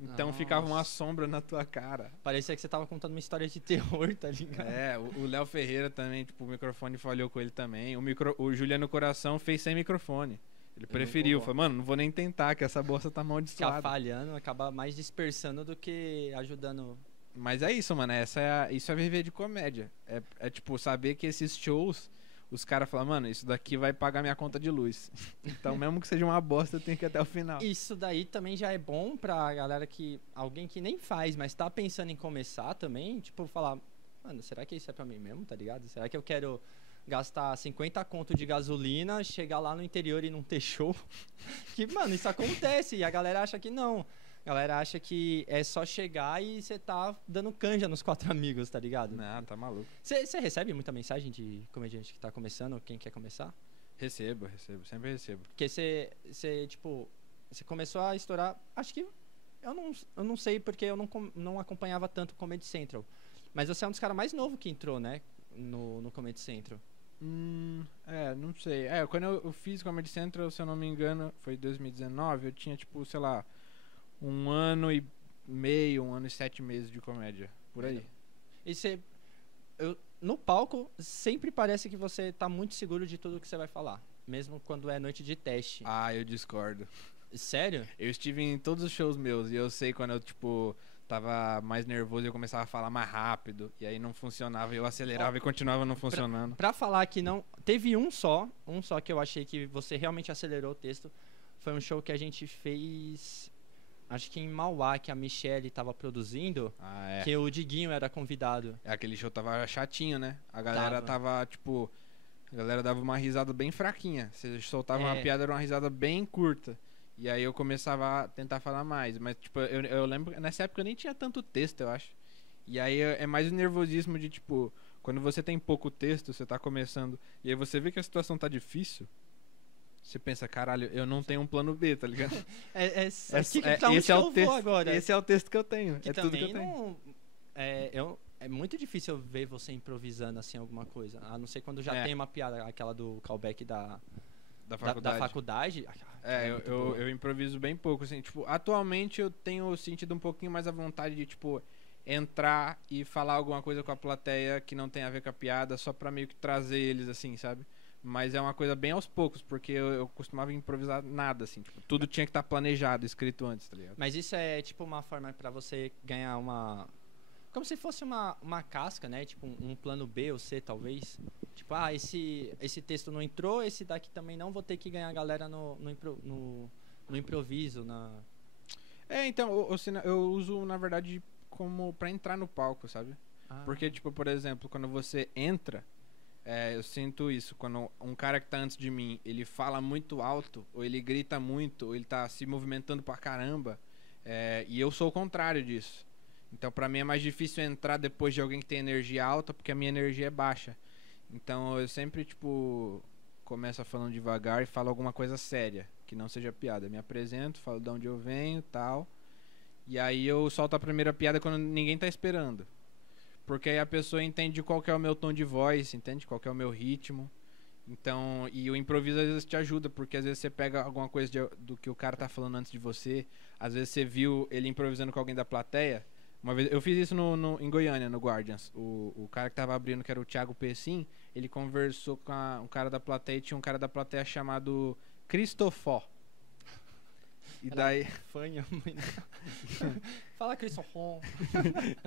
Então ficava uma sombra na tua cara. Parecia que você tava contando uma história de terror, tá ligado? O Léo Ferreira também, tipo, o microfone falhou com ele também. O Juliano Coração fez sem microfone. Ele preferiu, falou, mano, não vou nem tentar, que essa bosta tá amaldiçoada. Ficar falhando, acaba mais dispersando do que ajudando. Mas é isso, mano, isso é viver de comédia. É tipo, saber que esses shows, os caras falam, mano, isso daqui vai pagar minha conta de luz. Então, mesmo que seja uma bosta, tem que ir até o final. Isso daí também já é bom pra galera alguém que nem faz, mas tá pensando em começar também, tipo, falar, mano, será que isso é pra mim mesmo, tá ligado? Será que eu quero gastar 50 conto de gasolina, chegar lá no interior e não ter show? Que, mano, isso acontece e a galera acha que não. A galera acha que é só chegar e você tá dando canja nos 4 amigos, tá ligado? Não, tá maluco. Você recebe muita mensagem de comediante que tá começando, quem quer começar? Recebo, sempre recebo. Porque você começou a estourar, acho que Eu não sei porque eu não acompanhava tanto o Comedy Central. Mas você é um dos caras mais novos que entrou, né? No Comedy Central. Não sei. Quando eu fiz Comedy Central, se eu não me engano, foi 2019, eu tinha, tipo, sei lá, 1 ano e meio, 1 ano e 7 meses de comédia. Por aí. E você... no palco, sempre parece que você tá muito seguro de tudo que você vai falar. Mesmo quando é noite de teste. Ah, eu discordo. Sério? Eu estive em todos os shows meus e eu sei quando eu, tipo, tava mais nervoso e eu começava a falar mais rápido. E aí não funcionava, eu acelerava e continuava não funcionando. Pra falar que não... Teve um só que eu achei que você realmente acelerou o texto. Foi um show que a gente fez... Acho que em Mauá, que a Michelle tava produzindo. Que o Diguinho era convidado. Aquele show tava chatinho, né? A galera tava, tipo... A galera dava uma risada bem fraquinha. Você soltava uma piada, era uma risada bem curta. E aí eu começava a tentar falar mais. Mas, tipo, eu lembro... Nessa época eu nem tinha tanto texto, eu acho. E aí é mais o nervosismo de, tipo... Quando você tem pouco texto, você tá começando... E aí você vê que a situação tá difícil... Você pensa, caralho, eu não tenho um plano B, tá ligado? Esse é o texto agora. Esse é o texto que eu tenho. Que é tudo que eu tenho. É muito difícil ver você improvisando assim alguma coisa. A não ser quando já tem uma piada, aquela do callback da faculdade. Eu improviso bem pouco, assim. Tipo, atualmente eu tenho sentido um pouquinho mais a vontade de, tipo, entrar e falar alguma coisa com a plateia que não tem a ver com a piada, só pra meio que trazer eles, assim, sabe? Mas é uma coisa bem aos poucos, porque eu costumava improvisar nada, assim. Tipo, tudo tinha que estar planejado, escrito antes, tá ligado? Mas isso é, tipo, uma forma pra você ganhar uma... Como se fosse uma casca, né? Tipo, um plano B ou C, talvez. Tipo, esse texto não entrou, esse daqui também não, vou ter que ganhar a galera no improviso, Então, eu uso, na verdade, como pra entrar no palco, sabe? Porque, tipo, por exemplo, quando você entra... eu sinto isso, quando um cara que tá antes de mim, ele fala muito alto, ou ele grita muito, ou ele tá se movimentando pra caramba, e eu sou o contrário disso. Então pra mim é mais difícil entrar depois de alguém que tem energia alta, porque a minha energia é baixa. Então eu sempre, tipo, começo falando devagar e falo alguma coisa séria, que não seja piada. Eu me apresento, falo de onde eu venho, tal, e aí eu solto a primeira piada quando ninguém tá esperando. Porque aí a pessoa entende qual que é o meu tom de voz, entende qual que é o meu ritmo. Então, e o improviso às vezes te ajuda, porque às vezes você pega alguma coisa do que o cara tá falando antes de você. Às vezes você viu ele improvisando com alguém da plateia. Uma vez, eu fiz isso em Goiânia, no Guardians. O cara que tava abrindo, que era o Thiago Pessim, ele conversou com um cara da plateia, e tinha um cara da plateia chamado Cristofó. E daí... Fanha, mãe. Fala, Cristofó.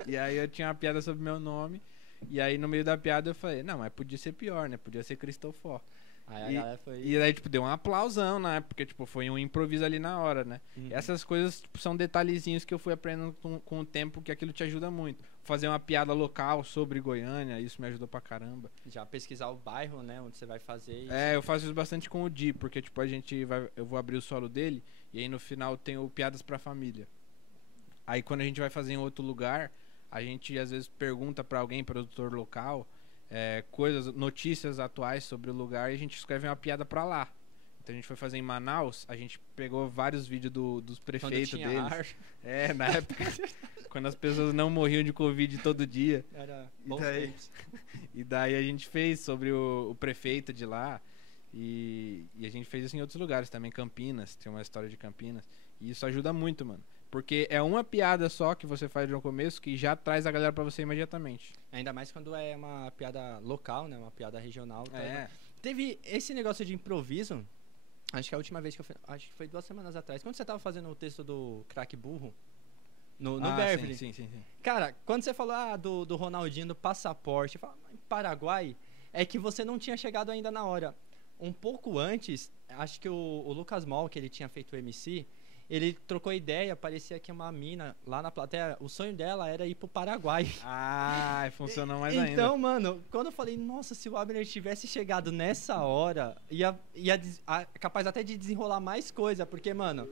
E aí eu tinha uma piada sobre meu nome. E aí no meio da piada eu falei, não, mas podia ser pior, né? Podia ser Cristofó. Aí a galera foi... E daí, tipo, deu um aplausão, né? Porque, tipo, foi um improviso ali na hora, né? Uhum. Essas coisas, tipo, são detalhezinhos que eu fui aprendendo com o tempo, que aquilo te ajuda muito. Fazer uma piada local sobre Goiânia, isso me ajudou pra caramba. Já pesquisar o bairro, né? Onde você vai fazer isso. Eu faço isso bastante com o Di, porque, tipo, eu vou abrir o solo dele, e aí no final tem o Piadas pra Família. Aí quando a gente vai fazer em outro lugar, a gente às vezes pergunta pra alguém, produtor local, notícias atuais sobre o lugar, e a gente escreve uma piada pra lá. Então a gente foi fazer em Manaus, a gente pegou vários vídeos dos prefeitos deles. Na época, quando as pessoas não morriam de Covid todo dia. Era e daí a gente fez sobre o prefeito de lá. E a gente fez isso em outros lugares também, Campinas, tem uma história de Campinas. E isso ajuda muito, mano. Porque é uma piada só que você faz no começo que já traz a galera pra você imediatamente. Ainda mais quando é uma piada local, né? Uma piada regional. É. Teve esse negócio de improviso. Acho que a última vez que eu fiz... Acho que foi 2 semanas atrás. Quando você tava fazendo o texto do Craque Burro. No Beverly. Sim. Cara, quando você falou do Ronaldinho, do passaporte. Fala, Paraguai. É que você não tinha chegado ainda na hora. Um pouco antes, acho que o Lucas Mol, que ele tinha feito o MC... Ele trocou ideia, parecia que uma mina lá na plateia, o sonho dela era ir pro Paraguai. Funcionou mais ainda. Então, mano, quando eu falei, nossa, se o Abner tivesse chegado nessa hora, ia capaz até de desenrolar mais coisa, porque, mano,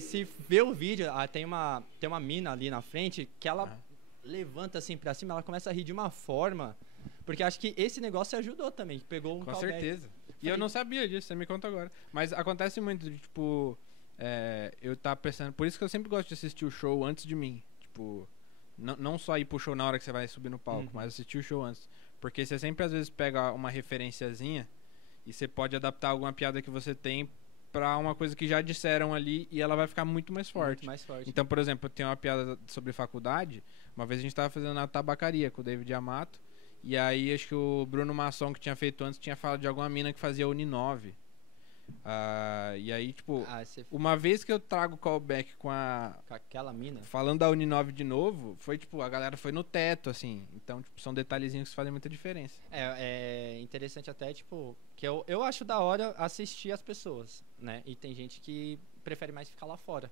se vê o vídeo, tem uma mina ali na frente que ela levanta assim pra cima, ela começa a rir de uma forma, porque acho que esse negócio ajudou também, pegou um Com callback. certeza. E eu não sabia disso, você me conta agora. Mas acontece muito, tipo... eu tava pensando... Por isso que eu sempre gosto de assistir o show antes de mim. Tipo, não só ir pro show na hora que você vai subir no palco, mas assistir o show antes. Porque você sempre, às vezes, pega uma referenciazinha e você pode adaptar alguma piada que você tem pra uma coisa que já disseram ali e ela vai ficar muito mais forte. Muito mais forte. Então, por exemplo, eu tenho uma piada sobre faculdade. Uma vez a gente tava fazendo na tabacaria com o David Amato. E aí, acho que o Bruno Masson, que tinha feito antes, tinha falado de alguma mina que fazia Uninove. E aí, tipo, uma vez que eu trago callback com aquela mina, falando da Uninove de novo, foi tipo, a galera foi no teto, assim. Então, tipo, são detalhezinhos que fazem muita diferença. É interessante até, tipo, que eu acho da hora assistir as pessoas, né? E tem gente que prefere mais ficar lá fora,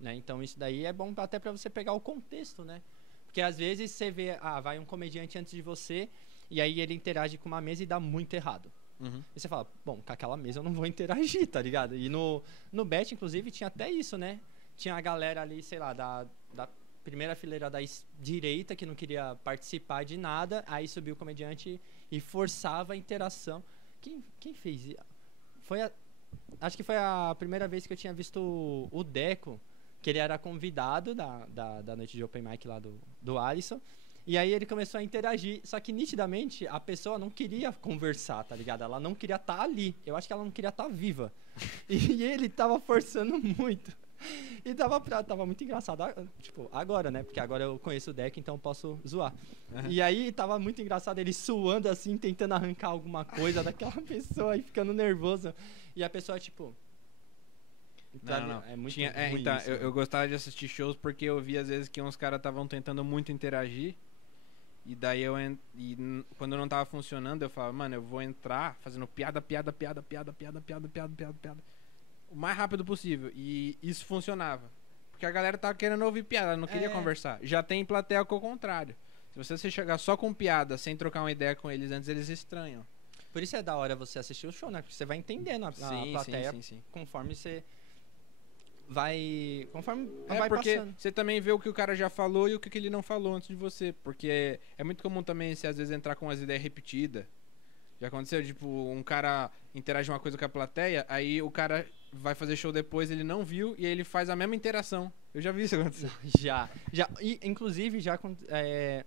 né? Então isso daí é bom até pra você pegar o contexto, né? Porque às vezes você vê, vai um comediante antes de você, e aí ele interage com uma mesa e dá muito errado. E você fala, bom, com aquela mesa eu não vou interagir, tá ligado? E no Bet, inclusive, tinha até isso, né? Tinha a galera ali, sei lá, da primeira fileira da direita que não queria participar de nada, aí subiu o comediante e forçava a interação. Quem fez isso? Acho que foi a primeira vez que eu tinha visto o Deco, que ele era convidado da noite de Open Mic lá do Alisson. E aí ele começou a interagir, só que nitidamente a pessoa não queria conversar, tá ligado? Ela não queria estar ali, eu acho que ela não queria estar viva. E ele tava forçando muito. E tava muito engraçado, tipo, agora, né? Porque agora eu conheço o Deck, então eu posso zoar. E aí tava muito engraçado ele suando assim, tentando arrancar alguma coisa daquela pessoa e ficando nervoso. E a pessoa, tipo... Não. É muito ruim então, isso, eu gostava de assistir shows porque eu via às vezes que uns caras estavam tentando muito interagir. E daí quando não tava funcionando, eu falava, mano, eu vou entrar fazendo piada o mais rápido possível. E isso funcionava. Porque a galera tava querendo ouvir piada, ela não queria conversar. Já tem plateia com o contrário. Se você chegar só com piada, sem trocar uma ideia com eles antes, eles estranham. Por isso é da hora você assistir o show, né? Porque você vai entendendo a plateia conforme você... Conforme vai porque passando. Você também vê o que o cara já falou e o que ele não falou antes de você. Porque é muito comum também você às vezes entrar com umas ideias repetidas. Já aconteceu, tipo, um cara interage uma coisa com a plateia, aí o cara vai fazer show depois, ele não viu, e aí ele faz a mesma interação. Eu já vi isso acontecer. Já. E, inclusive,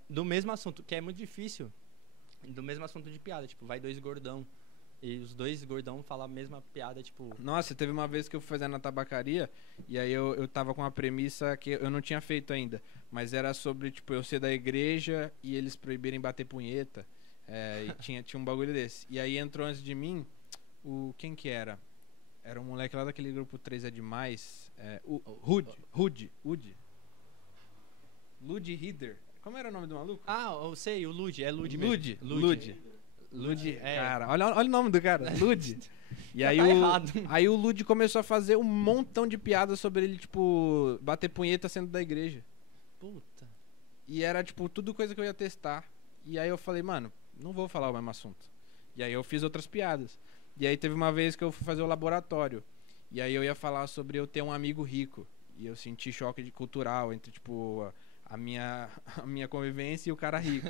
do mesmo assunto, que é muito difícil, do mesmo assunto de piada. Tipo, vai dois gordão. E os dois gordão falam a mesma piada, tipo... Nossa, teve uma vez que eu fui fazer na tabacaria, e aí eu tava com uma premissa que eu não tinha feito ainda. Mas era sobre, tipo, eu ser da igreja e eles proibirem bater punheta. E tinha um bagulho desse. E aí entrou antes de mim, quem que era? Era um moleque lá daquele grupo 3 é Demais. Rude. Lud Rieder. Como era o nome do maluco? Eu sei, o Lud. É Lud mesmo. Lud, cara, olha o nome do cara, Lud. E aí, aí o Lud começou a fazer um montão de piadas sobre ele, tipo, bater punheta sendo da igreja. Puta. E era, tipo, tudo coisa que eu ia testar. E aí eu falei, mano, não vou falar o mesmo assunto. E aí eu fiz outras piadas. E aí teve uma vez que eu fui fazer o laboratório. E aí eu ia falar sobre eu ter um amigo rico. E eu senti choque cultural entre, tipo, a minha convivência e o cara rico.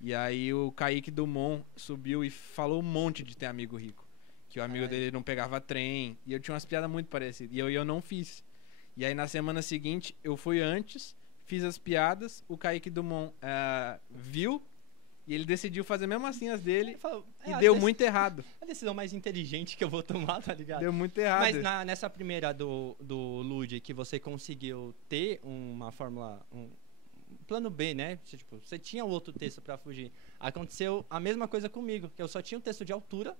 E aí o Kaique Dumont subiu e falou um monte de ter amigo rico. Que o amigo dele não pegava trem. E eu tinha umas piadas muito parecidas. E eu não fiz. E aí na semana seguinte, eu fui antes, fiz as piadas, o Kaique Dumont viu, e ele decidiu fazer mesmo assim as dele, e deu muito errado. A decisão mais inteligente que eu vou tomar, tá ligado? Deu muito errado. Mas nessa primeira do Lud, que você conseguiu ter uma fórmula... plano B, né? Tipo, você tinha outro texto pra fugir. Aconteceu a mesma coisa comigo, que eu só tinha um texto de altura.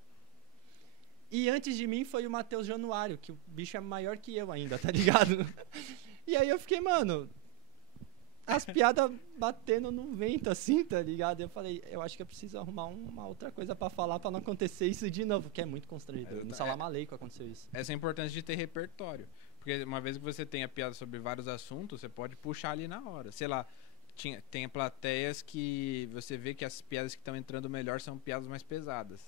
E antes de mim foi o Matheus Januário, que o bicho é maior que eu ainda, tá ligado? E aí eu fiquei, mano, as piadas batendo no vento assim, tá ligado? Eu falei, eu acho que eu preciso arrumar uma outra coisa pra falar pra não acontecer isso de novo, que é muito constrangedor. No Salam Aleikum aconteceu isso. Essa é a importância de ter repertório. Porque uma vez que você tenha piada sobre vários assuntos, você pode puxar ali na hora. Sei lá, tem plateias que você vê que as piadas que estão entrando melhor são piadas mais pesadas.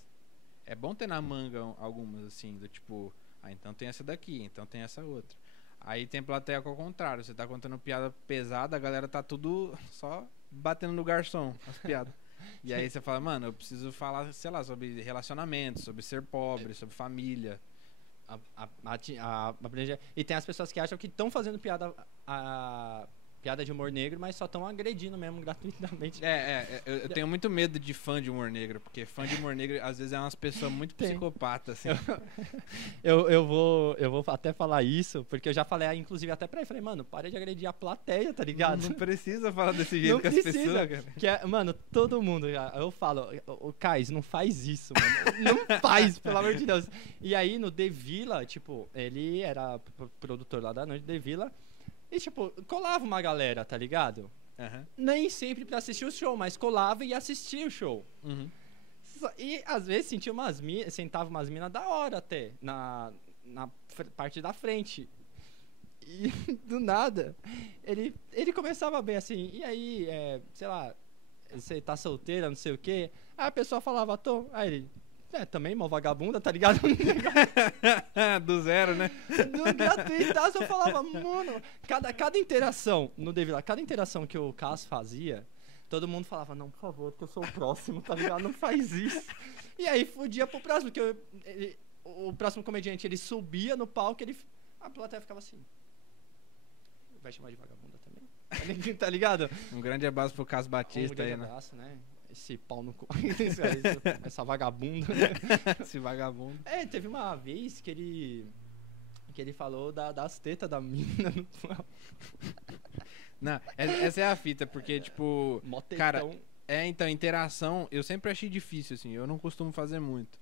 É bom ter na manga algumas, assim, do tipo... então tem essa daqui, então tem essa outra. Aí tem plateia ao contrário. Você tá contando piada pesada, a galera tá tudo só batendo no garçom, as piadas. E aí você fala, mano, eu preciso falar, sei lá, sobre relacionamento, sobre ser pobre, sobre família. E tem as pessoas que acham que estão fazendo piada de humor negro, mas só estão agredindo mesmo gratuitamente. Eu tenho muito medo de fã de humor negro, porque fã de humor negro às vezes é umas pessoas muito psicopatas, assim. Eu vou até falar isso, porque eu já falei, inclusive, até pra ele. Falei, mano, para de agredir a plateia, tá ligado? Não precisa falar desse jeito não com as precisa, pessoas, cara. Que mano, todo mundo, eu falo, o Kais, não faz isso, mano. Não faz, pelo amor de Deus. E aí, no The Villa, tipo, ele era produtor lá da noite, The Villa. E, tipo, colava uma galera, tá ligado? Uhum. Nem sempre pra assistir o show, mas colava e assistia o show. Uhum. E, às vezes, sentava umas minas da hora até, na parte da frente. E, do nada, ele começava bem assim, e aí, sei lá, você tá solteira, não sei o quê. Aí a pessoa falava, tô. Aí ele... também, mó vagabunda, tá ligado? Do zero, né? Do gratuitaço, eu falava, mano, cada interação no Devil lá, cada interação que o Cass fazia, todo mundo falava, não, por favor, porque eu sou o próximo, tá ligado? Não faz isso. E aí fudia pro próximo, porque o próximo comediante, ele subia no palco, a plateia ficava assim. Vai chamar de vagabunda também? Tá ligado? Um grande abraço pro Cass Batista aí, né? Abraço, né? Esse pau no cu. Essa vagabunda. Esse vagabundo. Teve uma vez que ele falou das tetas da mina no pau. Não, essa é a fita, porque, tipo, cara, então, interação, eu sempre achei difícil, assim, eu não costumo fazer muito.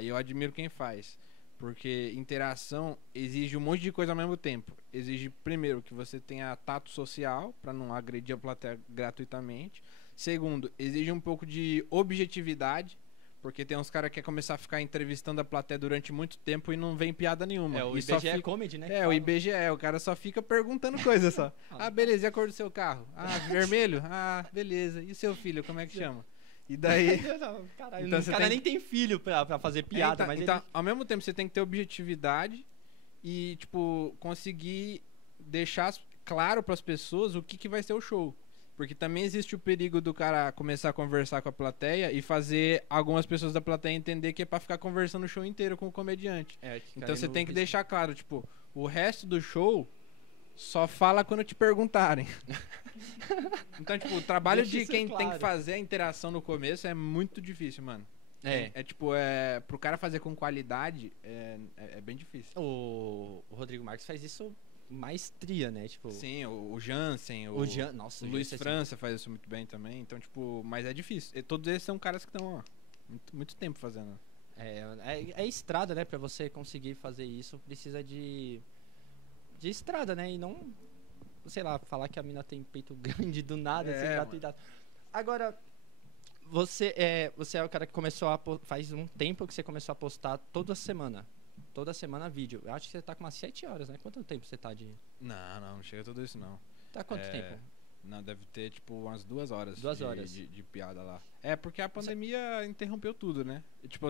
E eu admiro quem faz. Porque interação exige um monte de coisa ao mesmo tempo. Exige, primeiro, que você tenha tato social, pra não agredir a plateia gratuitamente. Segundo, exige um pouco de objetividade, porque tem uns caras que querem começar a ficar entrevistando a plateia durante muito tempo e não vem piada nenhuma. O IBGE é comedy, né? O IBGE, o cara só fica perguntando coisa só. Beleza, e a cor do seu carro? Vermelho? Beleza. E seu filho, como é que chama? E daí... Caralho, então, o cara nem tem filho pra fazer piada, mas então, ao mesmo tempo, você tem que ter objetividade e, tipo, conseguir deixar claro pras pessoas o que vai ser o show. Porque também existe o perigo do cara começar a conversar com a plateia e fazer algumas pessoas da plateia entender que é pra ficar conversando o show inteiro com o comediante. Então você tem que deixar claro, tipo, o resto do show só fala quando te perguntarem. Então, tipo, o trabalho de quem tem que fazer a interação no começo é muito difícil, mano. Pro cara fazer com qualidade, é bem difícil. O Rodrigo Marques faz isso maestria, né? Tipo... Sim, o Jansen, o Luiz França faz isso muito bem também. Então, tipo, mas é difícil. E todos esses são caras que estão muito tempo fazendo. É estrada, né? Pra você conseguir fazer isso, precisa de estrada, né? E não, sei lá, falar que a mina tem peito grande do nada, assim, gratuidade. Agora, você é o cara que começou faz um tempo que você começou a postar toda semana vídeo. Eu acho que você tá com umas 7 horas, né? Quanto tempo você tá de... Não chega tudo isso, não. Tá quanto tempo? Não, deve ter, tipo, umas 2 horas. 2 horas. De piada lá. Porque a pandemia interrompeu tudo, né? E, tipo,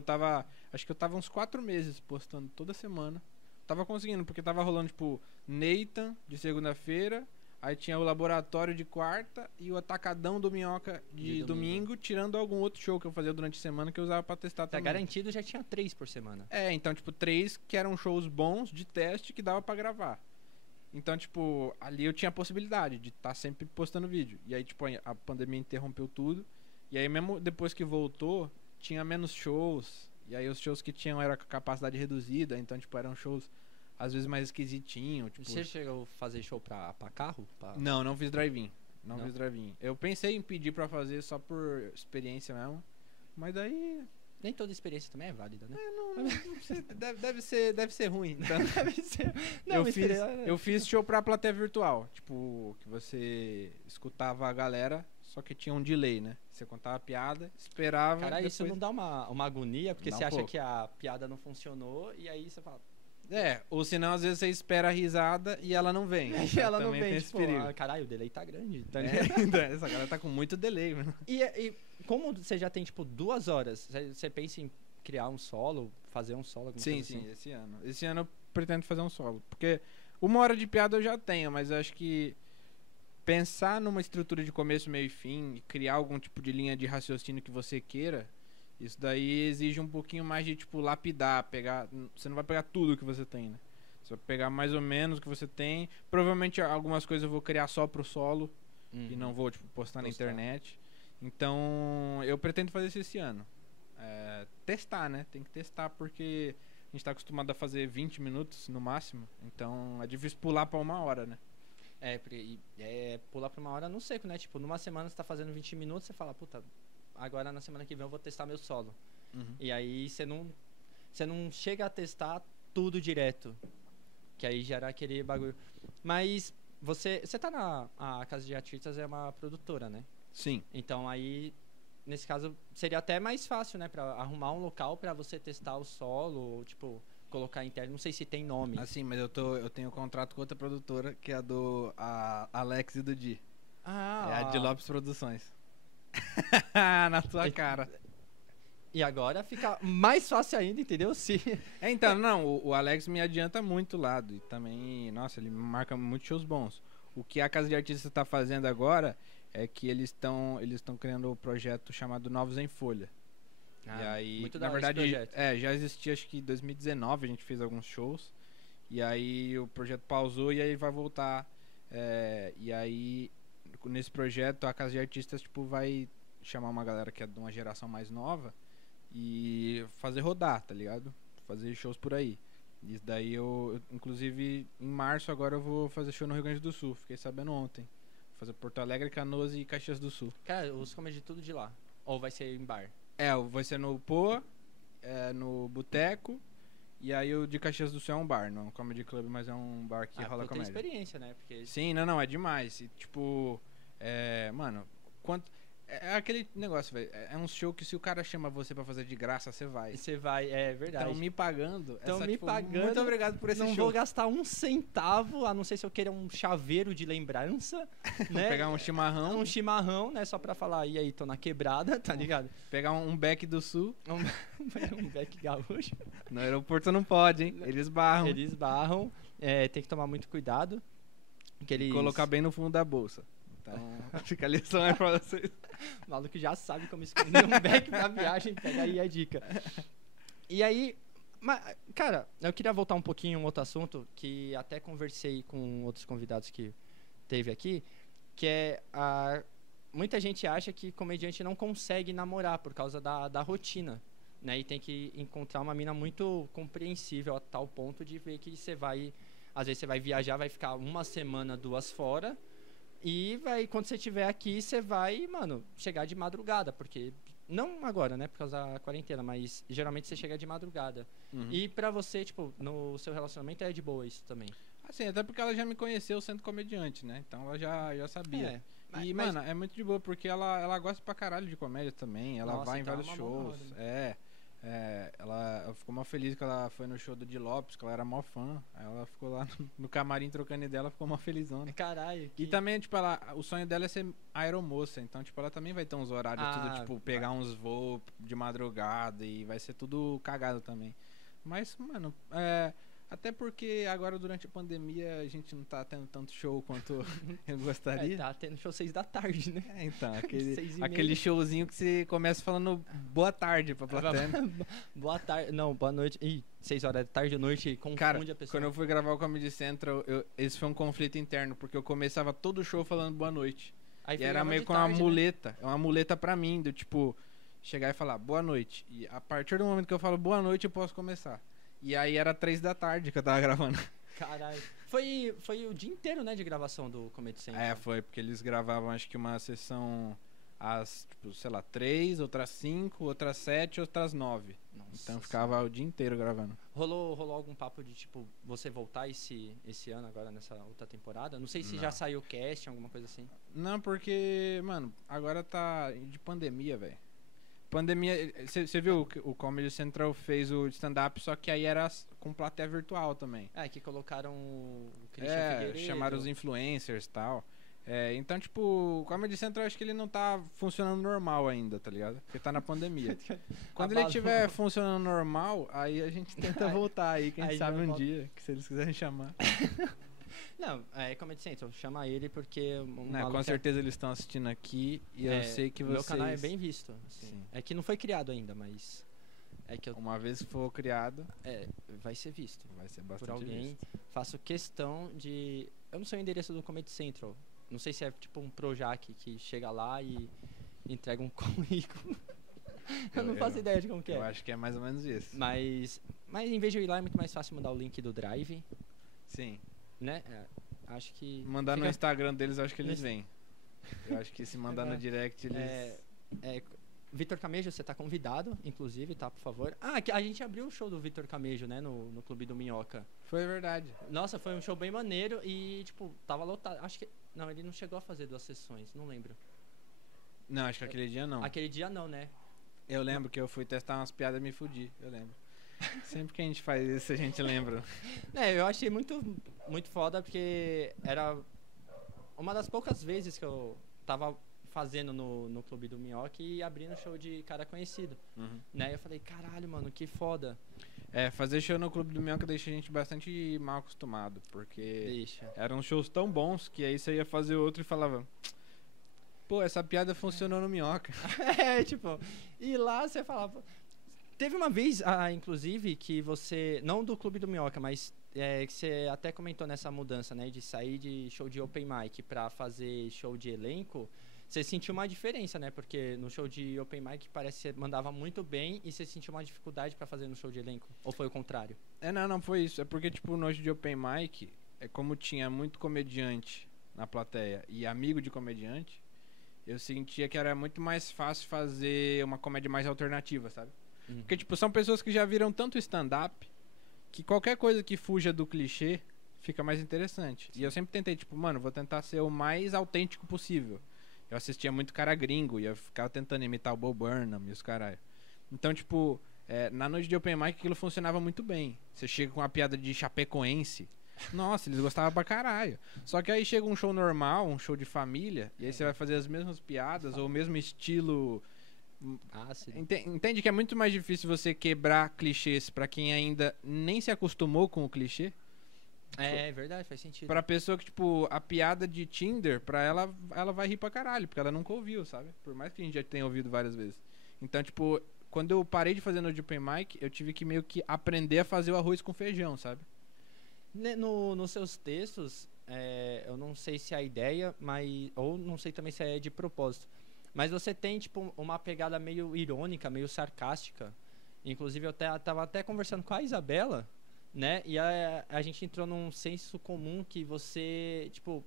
acho que eu tava uns 4 meses postando toda semana. Tava conseguindo, porque tava rolando, tipo, Nathan de segunda-feira, aí tinha o Laboratório de quarta e o Atacadão do Minhoca de domingo, tirando algum outro show que eu fazia durante a semana que eu usava pra testar também. Tá garantido, já tinha 3 por semana. Então, tipo, 3 que eram shows bons de teste que dava pra gravar. Então, tipo, ali eu tinha a possibilidade de estar sempre postando vídeo. E aí, tipo, a pandemia interrompeu tudo. E aí, mesmo depois que voltou, tinha menos shows. E aí, os shows que tinham era com capacidade reduzida. Então, tipo, eram shows, às vezes, mais esquisitinhos. Tipo... Você chegou a fazer show pra carro? Não fiz drive-in. Não fiz drive-in. Eu pensei em pedir pra fazer só por experiência mesmo. Mas daí... Nem toda experiência também é válida, né? Não sei, deve ser ruim. Então, deve ser. Não, eu fiz show pra plateia virtual. Tipo, que você escutava a galera, só que tinha um delay, né? Você contava a piada, esperava. Cara, depois... isso não dá uma agonia, porque Dá você acha pouco. que a piada não funcionou e aí você fala. Ou senão às vezes você espera a risada e ela não vem. E ela não Também vem, tem tipo, esse perigo. caralho, o delay tá grande. Tá Essa galera tá com muito delay, mano. E como você já tem, tipo, 2 horas, você pensa em criar um solo, fazer um solo? Sim, assim? esse ano. Esse ano eu pretendo fazer um solo. Porque 1 hora de piada eu já tenho, mas eu acho que pensar numa estrutura de começo, meio e fim, e criar algum tipo de linha de raciocínio que você queira, Isso daí exige um pouquinho mais de, tipo, lapidar, pegar... Você não vai pegar tudo que você tem, né? Você vai pegar mais ou menos o que você tem. Provavelmente algumas coisas eu vou criar só pro solo e não vou, tipo, postar na internet. Então, eu pretendo fazer isso esse ano. Testar, né? Tem que testar porque a gente tá acostumado a fazer 20 minutos no máximo. Então, é difícil pular pra 1 hora, né? Pular pra 1 hora no seco, né? Tipo, numa semana você tá fazendo 20 minutos, você fala, puta, agora na semana que vem eu vou testar meu solo. E aí você não chega a testar tudo direto. Que aí gera aquele bagulho. Mas você tá a Casa de Artistas é uma produtora, né? Sim. Então aí, nesse caso, seria até mais fácil, né? Pra arrumar um local pra você testar o solo, ou, tipo, colocar interno. Não sei se tem nome. Assim, mas eu tenho contrato com outra produtora, que é a Alex e do Di. É a de Lopes Produções. Na tua cara. E agora fica mais fácil ainda, entendeu? Então, não, o Alex me adianta muito lá. E também, nossa, ele marca muitos shows bons. O que a Casa de Artistas está fazendo agora é que eles estão criando um projeto chamado Novos em Folha. E aí, muito na verdade, já existia, acho que em 2019 a gente fez alguns shows. E aí o projeto pausou e aí vai voltar. E aí, nesse projeto, a Casa de Artistas, tipo, vai chamar uma galera que é de uma geração mais nova e fazer rodar, tá ligado? Fazer shows por aí. Isso daí inclusive, em março agora eu vou fazer show no Rio Grande do Sul. Fiquei sabendo ontem. Vou fazer Porto Alegre, Canoas e Caxias do Sul. Cara, os comedy tudo de lá. Ou vai ser em bar? Vai ser no Poa, no Boteco. E aí o de Caxias do Sul é um bar, não é um comedy club, mas é um bar que rola comédia. Tem experiência, né? Porque... Sim, não, é demais. E, tipo, mano, é aquele negócio, velho. É um show que se o cara chama você pra fazer de graça, você vai. Você vai, é verdade. Estão me pagando. Pagando. Muito obrigado por esse show. Não vou gastar um centavo, a não ser se eu queira um chaveiro de lembrança, né? Pegar um chimarrão. Um chimarrão, né? Só pra falar, e aí, tô na quebrada, tá ligado? Pegar um beck do Sul. Um beck gaúcho. No aeroporto não pode, hein? Eles barram. Eles barram. Tem que tomar muito cuidado. E colocar bem no fundo da bolsa. Então, fica a lição aí pra vocês. O maluco já sabe como esconder um back pra viagem, pega aí a dica. E aí, cara, eu queria voltar um pouquinho a um outro assunto, que até conversei com outros convidados que teve aqui, que é muita gente acha que comediante não consegue namorar por causa da rotina, né? E tem que encontrar uma mina muito compreensível a tal ponto de ver que às vezes você vai viajar, vai ficar 1 semana, 2 fora. E quando você estiver aqui, você vai, mano, chegar de madrugada, porque... Não agora, né, por causa da quarentena, mas geralmente você chega de madrugada. E pra você, tipo, no seu relacionamento é de boa isso também? Assim, até porque ela já me conheceu sendo comediante, né? Então ela já sabia. Mano, é muito de boa, porque ela gosta pra caralho de comédia também. Ela vai em vários shows. Ela ficou mó feliz que ela foi no show do Di Lopes, que ela era mó fã. Aí ela ficou lá no camarim trocando ideia, ela ficou mó felizona. Caralho. E também, tipo, o sonho dela é ser aeromoça. Então, tipo, ela também vai ter uns horários tudo, tipo, pegar uns voos de madrugada e vai ser tudo cagado também. Mas, mano, até porque agora durante a pandemia a gente não tá tendo tanto show quanto eu gostaria. Tá tendo show 6 da tarde, né? Então, aquele showzinho que você começa falando boa tarde pra plateia. Boa tarde, não, boa noite. Ih, 6 horas da tarde, noite, confunde cara, a pessoa. Quando eu fui gravar o Comedy Central, esse foi um conflito interno, porque eu começava todo o show falando boa noite. Aí e era meio com uma muleta, né? É uma muleta pra mim, do tipo, chegar e falar boa noite. E a partir do momento que eu falo boa noite, eu posso começar. E aí era 3 da tarde que eu tava gravando. Caralho. Foi o dia inteiro, né, de gravação do Comedy Central. Foi, porque eles gravavam, acho que uma sessão às, tipo, sei lá, 3, outras 5, outras 7, outras 9. Nossa, então ficava o dia inteiro gravando. Rolou algum papo de, tipo, você voltar esse ano agora, nessa outra temporada? Não sei se já saiu o casting, alguma coisa assim. Não, porque, mano, agora tá de pandemia, velho. Pandemia, você viu o Comedy Central fez o stand-up, só que aí era com plateia virtual também. Que colocaram o Christian Figueiredo. Chamaram os influencers e tal. Então, tipo, o Comedy Central acho que ele não tá funcionando normal ainda, tá ligado? Porque tá na pandemia. Quando ele estiver funcionando normal, aí a gente tenta voltar aí, quem sabe um dia, que se eles quiserem chamar. Não, é Comedy Central, chama ele porque... Não, com certeza eles estão assistindo aqui e eu sei que vocês... Meu canal é bem visto, assim. Sim. É que não foi criado ainda, mas... É que Uma vez que for criado, vai ser visto. vai ser bastante Por alguém. visto. Faço questão de... Eu não sei o endereço do Comedy Central. Não sei se é tipo um Projac que chega lá e entrega um currículo. Eu não faço ideia de como que é. Eu acho que é mais ou menos isso. Mas em vez de eu ir lá, é muito mais fácil mandar o link do Drive, Sim. né? Acho que... Mandar no fica- Instagram deles, eu acho que eles Nesse- vêm. Eu acho que se mandar no Agora, direct, eles... Vitor Camejo, você tá convidado, inclusive, tá, por favor. Ah, a gente abriu o show do Vitor Camejo, né, no Clube do Minhoca. Foi verdade. Nossa, foi um show bem maneiro e, tipo, tava lotado. Acho que... Não, ele não chegou a fazer 2 sessões, não lembro. Não, acho que aquele dia não. Aquele dia não, né? Eu lembro que eu fui testar umas piadas e me fudi, eu lembro. Sempre que a gente faz isso, a gente lembra. Eu achei muito, muito foda porque era uma das poucas vezes que eu tava fazendo no Clube do Minhoca e abrindo show de cara conhecido, né? Eu falei, caralho, mano, que foda. Fazer show no Clube do Minhoca deixa a gente bastante mal acostumado, porque Deixa. eram shows tão bons que aí você ia fazer outro e falava... Pô, essa piada funcionou no Minhoca. Tipo, e lá você falava... Teve uma vez, inclusive, que você... Não do Clube do Minhoca, mas que você até comentou nessa mudança, né? De sair de show de open mic pra fazer show de elenco. Você sentiu uma diferença, né? Porque no show de open mic parece que você mandava muito bem e você sentiu uma dificuldade pra fazer no show de elenco. Ou foi o contrário? Não foi isso. É porque, tipo, no show de open mic, como tinha muito comediante na plateia e amigo de comediante, eu sentia que era muito mais fácil fazer uma comédia mais alternativa, sabe? Porque, tipo, são pessoas que já viram tanto stand-up que qualquer coisa que fuja do clichê fica mais interessante. E eu sempre tentei, tipo, mano, vou tentar ser o mais autêntico possível. Eu assistia muito cara gringo e eu ficava tentando imitar o Bo Burnham e os caralho. Então, tipo, na noite de open mic aquilo funcionava muito bem. Você chega com uma piada de chapecoense. Nossa, eles gostavam pra caralho. Só que aí chega um show normal, um show de família, e aí você vai fazer as mesmas piadas ou o mesmo estilo... Ácido. Entende que é muito mais difícil você quebrar clichês pra quem ainda nem se acostumou com o clichê? É verdade, faz sentido. Pra pessoa que, tipo, a piada de Tinder, pra ela vai rir pra caralho, porque ela nunca ouviu, sabe? Por mais que a gente já tenha ouvido várias vezes. Então, tipo, quando eu parei de fazer no open mic, eu tive que meio que aprender a fazer o arroz com feijão, sabe? Nos seus textos, eu não sei se é a ideia, mas ou não sei também se é de propósito, mas você tem tipo uma pegada meio irônica, meio sarcástica. Inclusive eu tava até conversando com a Isabela, né? E a gente entrou num senso comum que você, tipo,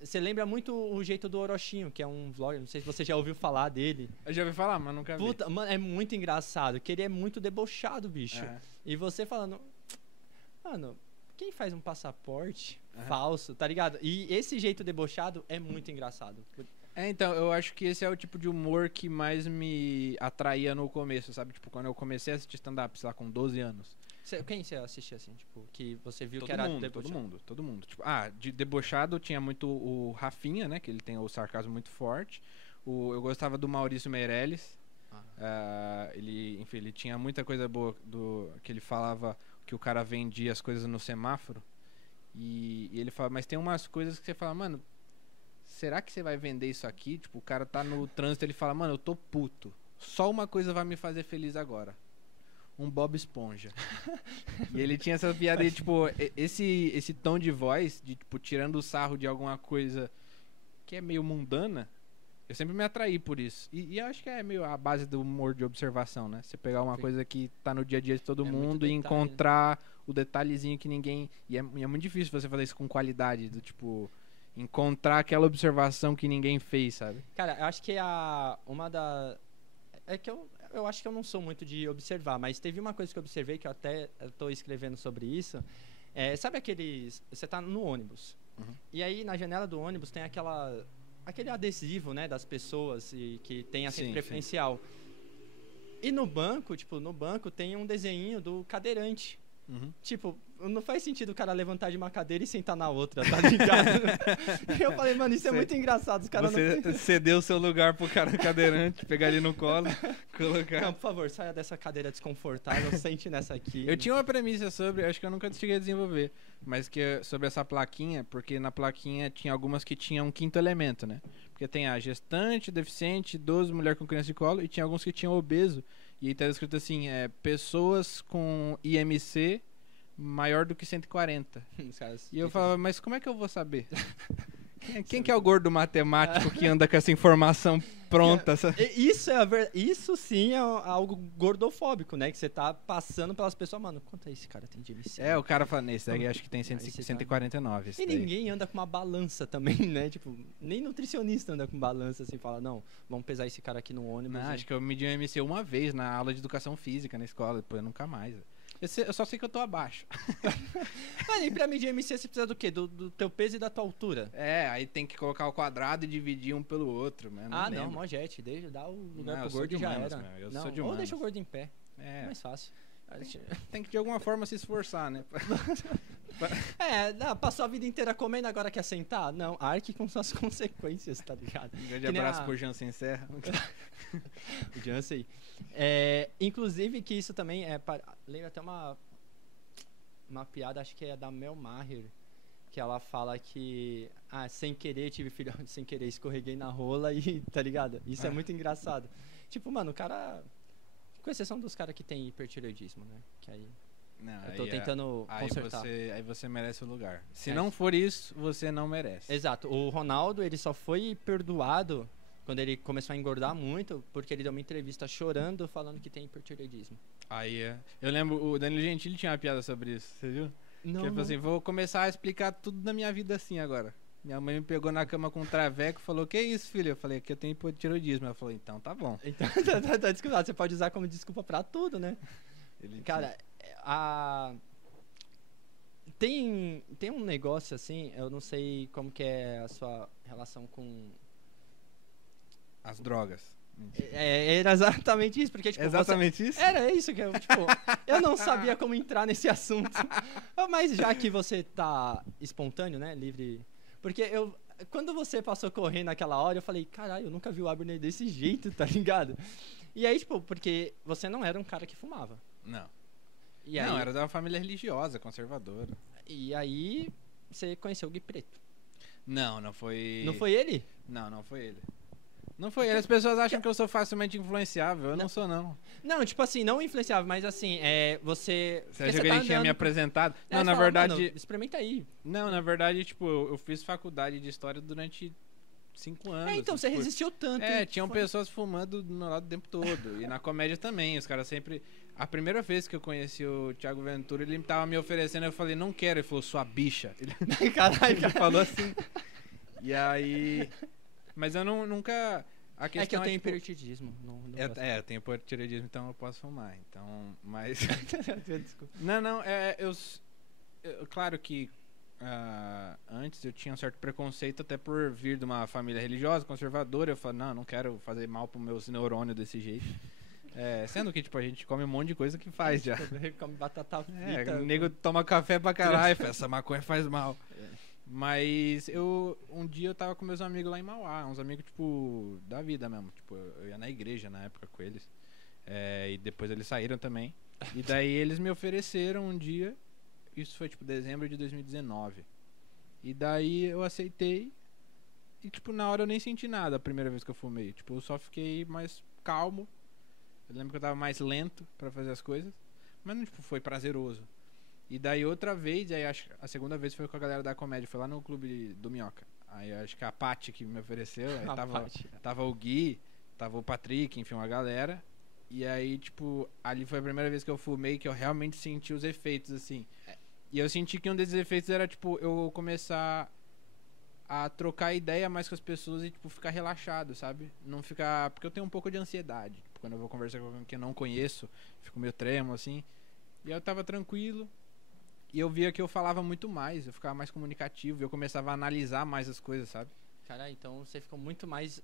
você lembra muito o jeito do Orochinho, que é um vlogger, não sei se você já ouviu falar dele. Eu já ouvi falar, mas nunca vi. Puta, mano, é muito engraçado, que ele é muito debochado, bicho. E você falando, mano, quem faz um passaporte falso, tá ligado? E esse jeito debochado é muito engraçado. Então, eu acho que esse é o tipo de humor que mais me atraía no começo, sabe? Tipo, quando eu comecei a assistir stand-up, sei lá, com 12 anos. Quem você assistia assim, tipo, que você viu Todo que era mundo, debochado? todo mundo. Tipo, de debochado tinha muito o Rafinha, né? Que ele tem o sarcasmo muito forte. Eu gostava do Maurício Meirelles. Enfim, ele tinha muita coisa boa que ele falava que o cara vendia as coisas no semáforo. E ele fala, mas tem umas coisas que você fala, mano, será que você vai vender isso aqui? Tipo, o cara tá no trânsito, ele fala, mano, eu tô puto. Só uma coisa vai me fazer feliz agora. Um Bob Esponja. E ele tinha essa piada aí, tipo, esse tom de voz, de tipo, tirando o sarro de alguma coisa que é meio mundana, eu sempre me atraí por isso. E eu acho que é meio a base do humor de observação, né? Você pegar uma coisa que tá no dia a dia de todo mundo e encontrar o detalhezinho que ninguém... E é muito difícil você fazer isso com qualidade, do tipo... Encontrar aquela observação que ninguém fez, sabe? Cara, eu acho que é que eu acho que eu não sou muito de observar, mas teve uma coisa que eu observei, que eu até tô escrevendo sobre isso. Sabe aqueles... Você tá no ônibus. E aí, na janela do ônibus, tem aquele adesivo, né, das pessoas e que tem assento preferencial. E no banco, tipo, tem um desenho do cadeirante. Uhum. Tipo, não faz sentido o cara levantar de uma cadeira e sentar na outra, tá ligado? E eu falei, mano, isso é muito engraçado. Os caras Você não... cedeu o seu lugar pro cara cadeirante, pegar ele no colo, colocar. Não, por favor, saia dessa cadeira desconfortável, sente nessa aqui. Eu tinha uma premissa sobre, acho que eu nunca cheguei a desenvolver, mas que sobre essa plaquinha, porque na plaquinha tinha algumas que tinham um quinto elemento, né? Porque tem a gestante, deficiente, idoso, mulher com criança de colo, e tinha alguns que tinham obeso. E aí tá escrito assim, pessoas com IMC maior do que 140. Os caras E eu ficam- falava, mas como é que eu vou saber? Quem que é o gordo matemático que anda com essa informação pronta? Sabe? Isso, isso sim é algo gordofóbico, né? Que você tá passando pelas pessoas, mano, quanto é esse cara tem de IMC? O cara fala, nesse daí acho que tem Esse tá- 149. Esse E daí. ninguém anda com uma balança também, né? Tipo, nem nutricionista anda com balança assim, fala, não, vamos pesar esse cara aqui no ônibus. Não, e- acho que eu medi um MC uma vez na aula de educação física na escola, depois nunca mais. Eu só sei que eu tô abaixo. Mas e pra medir IMC você precisa do quê? Do teu peso e da tua altura. Aí tem que colocar o quadrado e dividir um pelo outro, né? Não, lembro. mó jet, dá o lugar Não, pro eu sou gordo de e já humanas, era. meu, eu Não, sou de ou humanas. deixa o gordo em pé, é É, mais fácil. tem que de alguma forma se esforçar, né? Passou a vida inteira comendo, agora quer sentar? Não, arque com suas consequências, tá ligado? Um grande Que nem abraço a- por Jansen Serra. O Jansen. Inclusive que isso também lembra até uma piada, acho que é da Mel Maher, que ela fala que sem querer tive filho, sem querer escorreguei na rola e tá ligado? Isso é muito engraçado. Tipo, mano, o cara, com exceção dos caras que tem hipertireoidismo, né? Que aí Não, eu tô tentando consertar. Aí você merece o lugar. Se É. não for isso, você não merece. Exato. O Ronaldo, ele só foi perdoado quando ele começou a engordar muito, porque ele deu uma entrevista chorando, falando que tem hipertireoidismo. Eu lembro, o Danilo Gentili tinha uma piada sobre isso, você viu? Não, Tipo assim, vou começar a explicar tudo da minha vida assim agora. Minha mãe me pegou na cama com um traveco e falou, que isso, filho? Eu falei, que eu tenho hipotireoidismo. Ela falou, então tá bom. Então, tá desculpado. Você pode usar como desculpa pra tudo, né? Cara, tem um negócio assim, eu não sei como que é a sua relação com... As drogas. Era exatamente isso, porque tipo, Exatamente isso? Era isso que eu, tipo, eu não sabia como entrar nesse assunto. Mas já que você tá espontâneo, né, livre... Porque quando você passou correndo naquela hora, eu falei, caralho, eu nunca vi o Abner desse jeito, tá ligado? E aí, tipo, porque você não era um cara que fumava. Não. E aí, Não, era de uma família religiosa, conservadora. E aí, você conheceu o Gui Preto. Não foi... Não foi ele? Não foi ele. Não foi ele. As pessoas acham que eu sou facilmente influenciável. Eu não sou, não. Não, tipo assim, não influenciável, mas assim, você... Você acha que ele tinha me apresentado? Não, na fala, verdade... "Mano, experimenta aí." Não, na verdade, tipo, eu fiz faculdade de história durante 5 anos. Então, você tipo, resistiu tanto. tinham Foi- pessoas fumando do meu lado o tempo todo. E na comédia também. Os caras sempre... A primeira vez que eu conheci o Thiago Ventura, ele tava me oferecendo, eu falei, não quero. Ele falou, sua bicha. Ele Caralho, falou assim. E aí... Mas eu nunca... A questão É que eu tenho tipo, hipertireoidismo. Não gosto. eu tenho hipotireoidismo, então eu posso fumar. Então, mas... Desculpa. Não, claro que antes eu tinha um certo preconceito até por vir de uma família religiosa, conservadora. Eu falei, não quero fazer mal pros meus neurônios desse jeito. Sendo que, tipo, a gente come um monte de coisa que faz já. Come batata frita. O nego toma café pra caralho, fala, essa maconha faz mal. Mas um dia eu tava com meus amigos lá em Mauá, uns amigos, tipo, da vida mesmo. Tipo, eu ia na igreja na época com eles. E depois eles saíram também. E daí eles me ofereceram um dia, isso foi tipo dezembro de 2019. E daí eu aceitei. E tipo, na hora eu nem senti nada a primeira vez que eu fumei. Tipo, eu só fiquei mais calmo. Eu lembro que eu tava mais lento pra fazer as coisas. Mas não, tipo, foi prazeroso. E daí outra vez, aí acho que a segunda vez foi com a galera da comédia, foi lá no clube do Minhoca. Aí acho que a Paty que me ofereceu, aí tava o Gui, tava o Patrick, enfim, uma galera. E aí, tipo, ali foi a primeira vez que eu fumei, que eu realmente senti os efeitos, assim. E eu senti que um desses efeitos era, tipo, eu começar a trocar ideia mais com as pessoas e, tipo, ficar relaxado, sabe? Não ficar... Porque eu tenho um pouco de ansiedade. Tipo, quando eu vou conversar com alguém que eu não conheço, fico meio trêmulo, assim. E eu tava tranquilo. E eu via que eu falava muito mais, eu ficava mais comunicativo, eu começava a analisar mais as coisas, sabe? Cara, então você ficou muito mais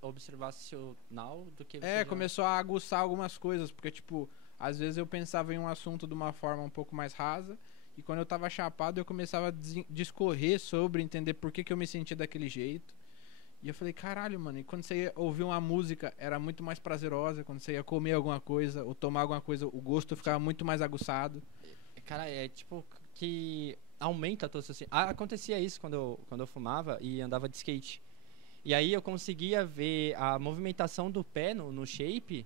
observacional do que você Começou a aguçar algumas coisas, porque, tipo, às vezes eu pensava em um assunto de uma forma um pouco mais rasa, E quando eu tava chapado, eu começava a discorrer sobre, entender por que eu me sentia daquele jeito. E eu falei, caralho, mano, e quando você ia ouvir uma música, era muito mais prazerosa. Quando você ia comer alguma coisa ou tomar alguma coisa, o gosto ficava muito mais aguçado. Cara, é tipo que aumenta a tua assim. Acontecia isso quando eu fumava e andava de skate. E aí eu conseguia ver a movimentação do pé no shape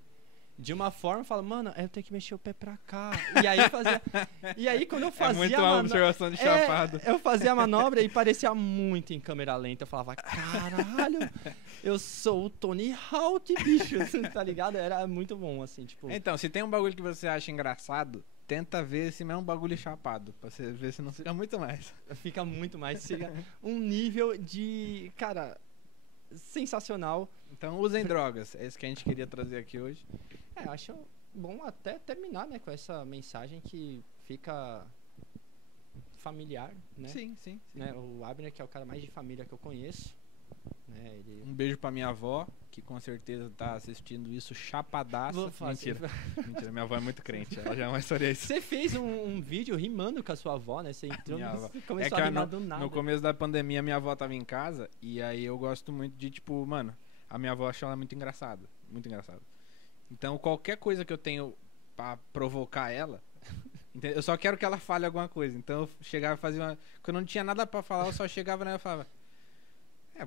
de uma forma, eu falo, mano, eu tenho que mexer o pé pra cá. E aí fazia. E aí quando eu fazia. É muito uma observação de chapado. Eu fazia a manobra e parecia muito em câmera lenta. Eu falava, caralho, eu sou o Tony Hawk, bicho. Tá ligado? Era muito bom, assim, tipo. Então, se tem um bagulho que você acha engraçado, tenta ver esse mesmo bagulho chapado. Pra você ver se não fica muito mais. Fica muito mais. Chega um nível de. Cara, sensacional. Então usem drogas. É isso que a gente queria trazer aqui hoje. Acho bom até terminar, né, com essa mensagem que fica familiar, né? Sim, sim. Né? O Abner, que é o cara mais de família que eu conheço, né? Ele... Um beijo pra minha avó, que com certeza tá assistindo isso chapadaça. Vou fazer. Mentira, minha avó é muito crente, ela jamais faria isso. Você fez um vídeo rimando com a sua avó, né? Você entrou e começou a rimar do nada. No começo da pandemia, minha avó tava em casa, e aí eu gosto muito de, tipo, mano, a minha avó acha ela muito engraçada, muito engraçada. Então, qualquer coisa que eu tenho pra provocar ela, eu só quero que ela fale alguma coisa. Então, eu chegava e fazia uma... Quando eu não tinha nada pra falar, eu só chegava nela e falava,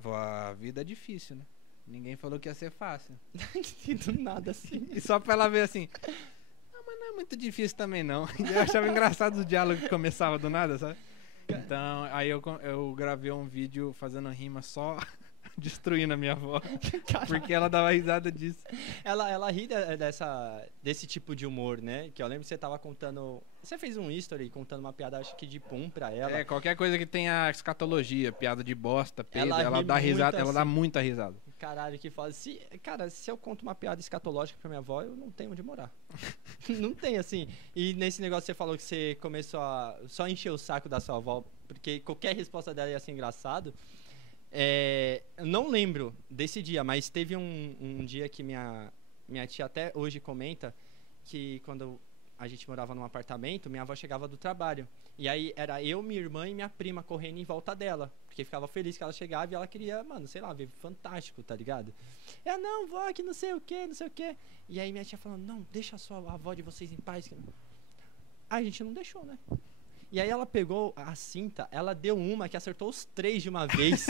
vó, a vida é difícil, né? Ninguém falou que ia ser fácil. Do nada, assim. E só pra ela ver assim, mas não é muito difícil também, não. E eu achava engraçado os diálogos que começava do nada, sabe? Então, aí eu gravei um vídeo fazendo rima só... destruindo a minha avó. Porque ela dava risada disso. Ela ri desse tipo de humor, né? Que eu lembro que você tava contando. Você fez um history contando uma piada, acho que de pum pra ela. Qualquer coisa que tenha escatologia, piada de bosta, peido, ela dá risada, assim. ela dá muita risada. Caralho, que foda. Cara, se eu conto uma piada escatológica pra minha avó, eu não tenho onde morar. Não tem, assim. E nesse negócio você falou que você começou a só encher o saco da sua avó, porque qualquer resposta dela ia ser engraçado. Eu não lembro desse dia, mas teve um dia que minha tia até hoje comenta que quando a gente morava num apartamento, minha avó chegava do trabalho. E aí era eu, minha irmã e minha prima correndo em volta dela. Porque ficava feliz que ela chegava e ela queria, mano, sei lá, ver Fantástico, tá ligado? Não, vó, que não sei o que, não sei o que. E aí minha tia falando, não, deixa a avó de vocês em paz. A gente não deixou, né? E aí ela pegou a cinta, ela deu uma que acertou os 3 de uma vez.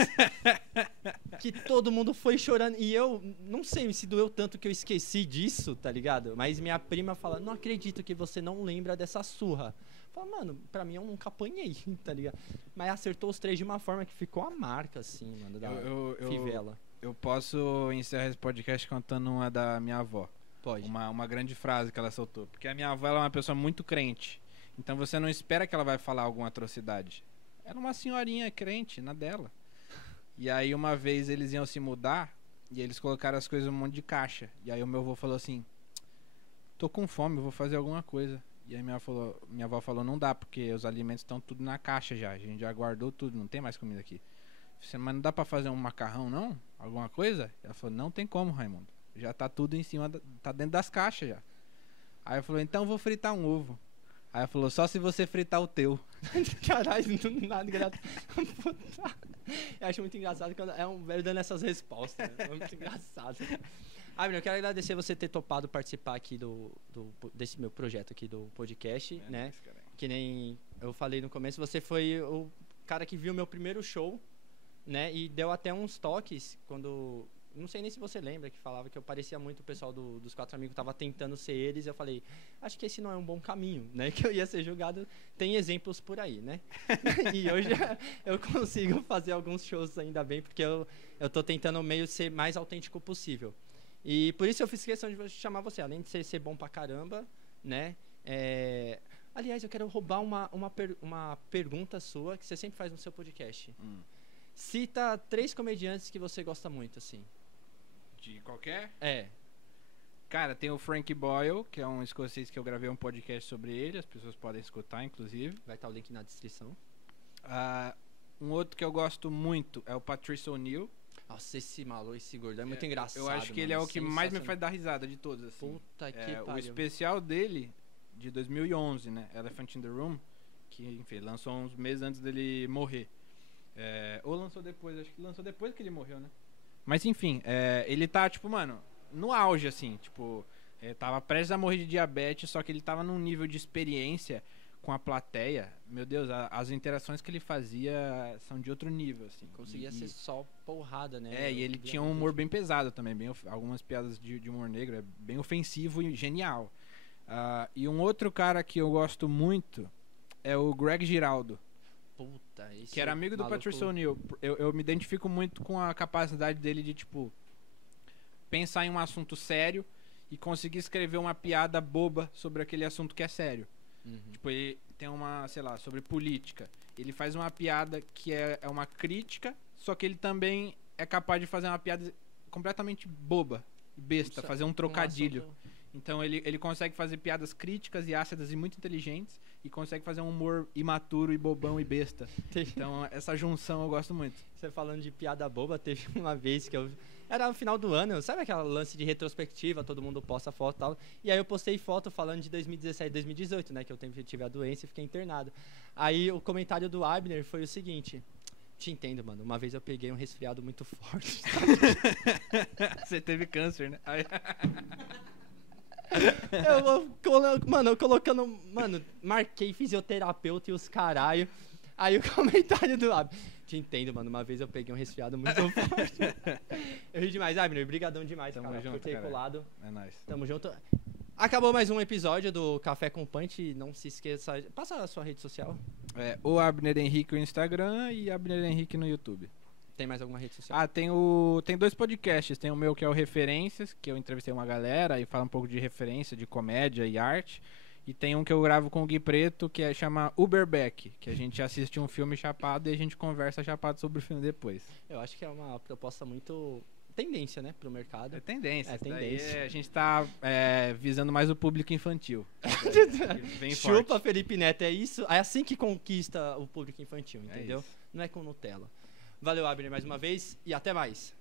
Que todo mundo foi chorando. E eu não sei se doeu tanto que eu esqueci disso, tá ligado? Mas minha prima fala, não acredito que você não lembra dessa surra. Fala, mano, pra mim eu nunca apanhei, tá ligado? Mas acertou os 3 de uma forma que ficou a marca, assim, mano, da fivela. Eu posso encerrar esse podcast contando uma da minha avó. Pode. Uma grande frase que ela soltou. Porque a minha avó ela é uma pessoa muito crente. Então você não espera que ela vai falar alguma atrocidade. Ela é uma senhorinha crente, na dela. E aí uma vez eles iam se mudar e eles colocaram as coisas num monte de caixa. E aí o meu avô falou assim, tô com fome, vou fazer alguma coisa. E aí minha avó falou, não dá, porque os alimentos estão tudo na caixa já. A gente já guardou tudo, não tem mais comida aqui. Você, mas não dá pra fazer um macarrão, não? Alguma coisa? Ela falou, não tem como, Raimundo. Já tá tudo em cima, tá dentro das caixas já. Aí eu falei, então eu vou fritar um ovo. Aí ela falou, só se você fritar o teu. Caralho, não nada engraçado. Eu acho muito engraçado quando é um velho dando essas respostas. Né? É muito engraçado. Abner, eu quero agradecer você ter topado participar aqui desse meu projeto aqui do podcast, né? Que nem eu falei no começo, você foi o cara que viu meu primeiro show, né? E deu até uns toques quando... Não sei nem se você lembra que falava que eu parecia muito o pessoal dos 4 amigos, tava tentando ser eles. Eu falei, acho que esse não é um bom caminho, né? Que eu ia ser julgado. Tem exemplos por aí, né? E hoje eu consigo fazer alguns shows ainda bem, porque eu tô tentando meio ser mais autêntico possível. E por isso eu fiz questão de chamar você, além de ser bom pra caramba, né? Aliás, eu quero roubar uma pergunta sua que você sempre faz no seu podcast. Cita 3 comediantes que você gosta muito, assim. De qualquer? Cara, tem o Frank Boyle, que é um escocês que eu gravei um podcast sobre ele. As pessoas podem escutar, inclusive. Vai estar o link na descrição. Um outro que eu gosto muito é o Patrice O'Neal. Nossa, esse maluco, esse gordo é muito engraçado. Eu acho que ele é o que mais me faz dar risada de todos, assim. Puta que pariu. O especial dele, de 2011, né? Elephant in the Room, que, enfim, lançou uns meses antes dele morrer. Ou lançou depois, acho que lançou depois que ele morreu, né? Mas enfim, ele tá, tipo, mano, no auge, assim, tipo, tava prestes a morrer de diabetes, só que ele tava num nível de experiência com a plateia. Meu Deus, as interações que ele fazia são de outro nível, assim. Conseguia ser só porrada, né? E ele tinha um humor bem pesado também, algumas piadas de humor negro, é bem ofensivo e genial. E um outro cara que eu gosto muito é o Greg Giraldo. Puta, esse que era amigo do Patrice O'Neal. Eu me identifico muito com a capacidade dele de, tipo, pensar em um assunto sério e conseguir escrever uma piada boba sobre aquele assunto que é sério. Tipo, ele tem uma, sei lá, sobre política. Ele faz uma piada que é uma crítica, só que ele também é capaz de fazer uma piada completamente boba, besta, fazer um trocadilho. Então ele consegue fazer piadas críticas e ácidas e muito inteligentes e consegue fazer um humor imaturo e bobão e besta. Então essa junção eu gosto muito. Você falando de piada boba, teve uma vez que eu... Era no final do ano, sabe aquela lance de retrospectiva, todo mundo posta foto e tal. E aí eu postei foto falando de 2017, 2018, né? Que eu tive a doença e fiquei internado. Aí o comentário do Abner foi o seguinte... Te entendo, mano. Uma vez eu peguei um resfriado muito forte. Você teve câncer, né? eu colocando... Mano, marquei fisioterapeuta e os caralho. Aí o comentário do Abner... Te entendo, mano. Uma vez eu peguei um resfriado muito forte. Eu ri demais. Abner, brigadão demais, cara, por ter colado. É nóis. Tamo junto. Acabou mais um episódio do Café com Punch. Não se esqueça... Passa a sua rede social. O Abner Henrique no Instagram e Abner Henrique no YouTube. Tem mais alguma rede social? Tem 2 podcasts. Tem o meu que é o Referências, que eu entrevistei uma galera e fala um pouco de referência, de comédia e arte. E tem um que eu gravo com o Gui Preto, que chama Uberback, que a gente assiste um filme chapado e a gente conversa chapado sobre o filme depois. Eu acho que é uma proposta muito tendência, né, pro mercado. É tendência. Tendência. A gente tá visando mais o público infantil. Bem Chupa, forte. Felipe Neto, é isso? É assim que conquista o público infantil, entendeu? Não é com Nutella. Valeu, Abner, mais uma vez e até mais.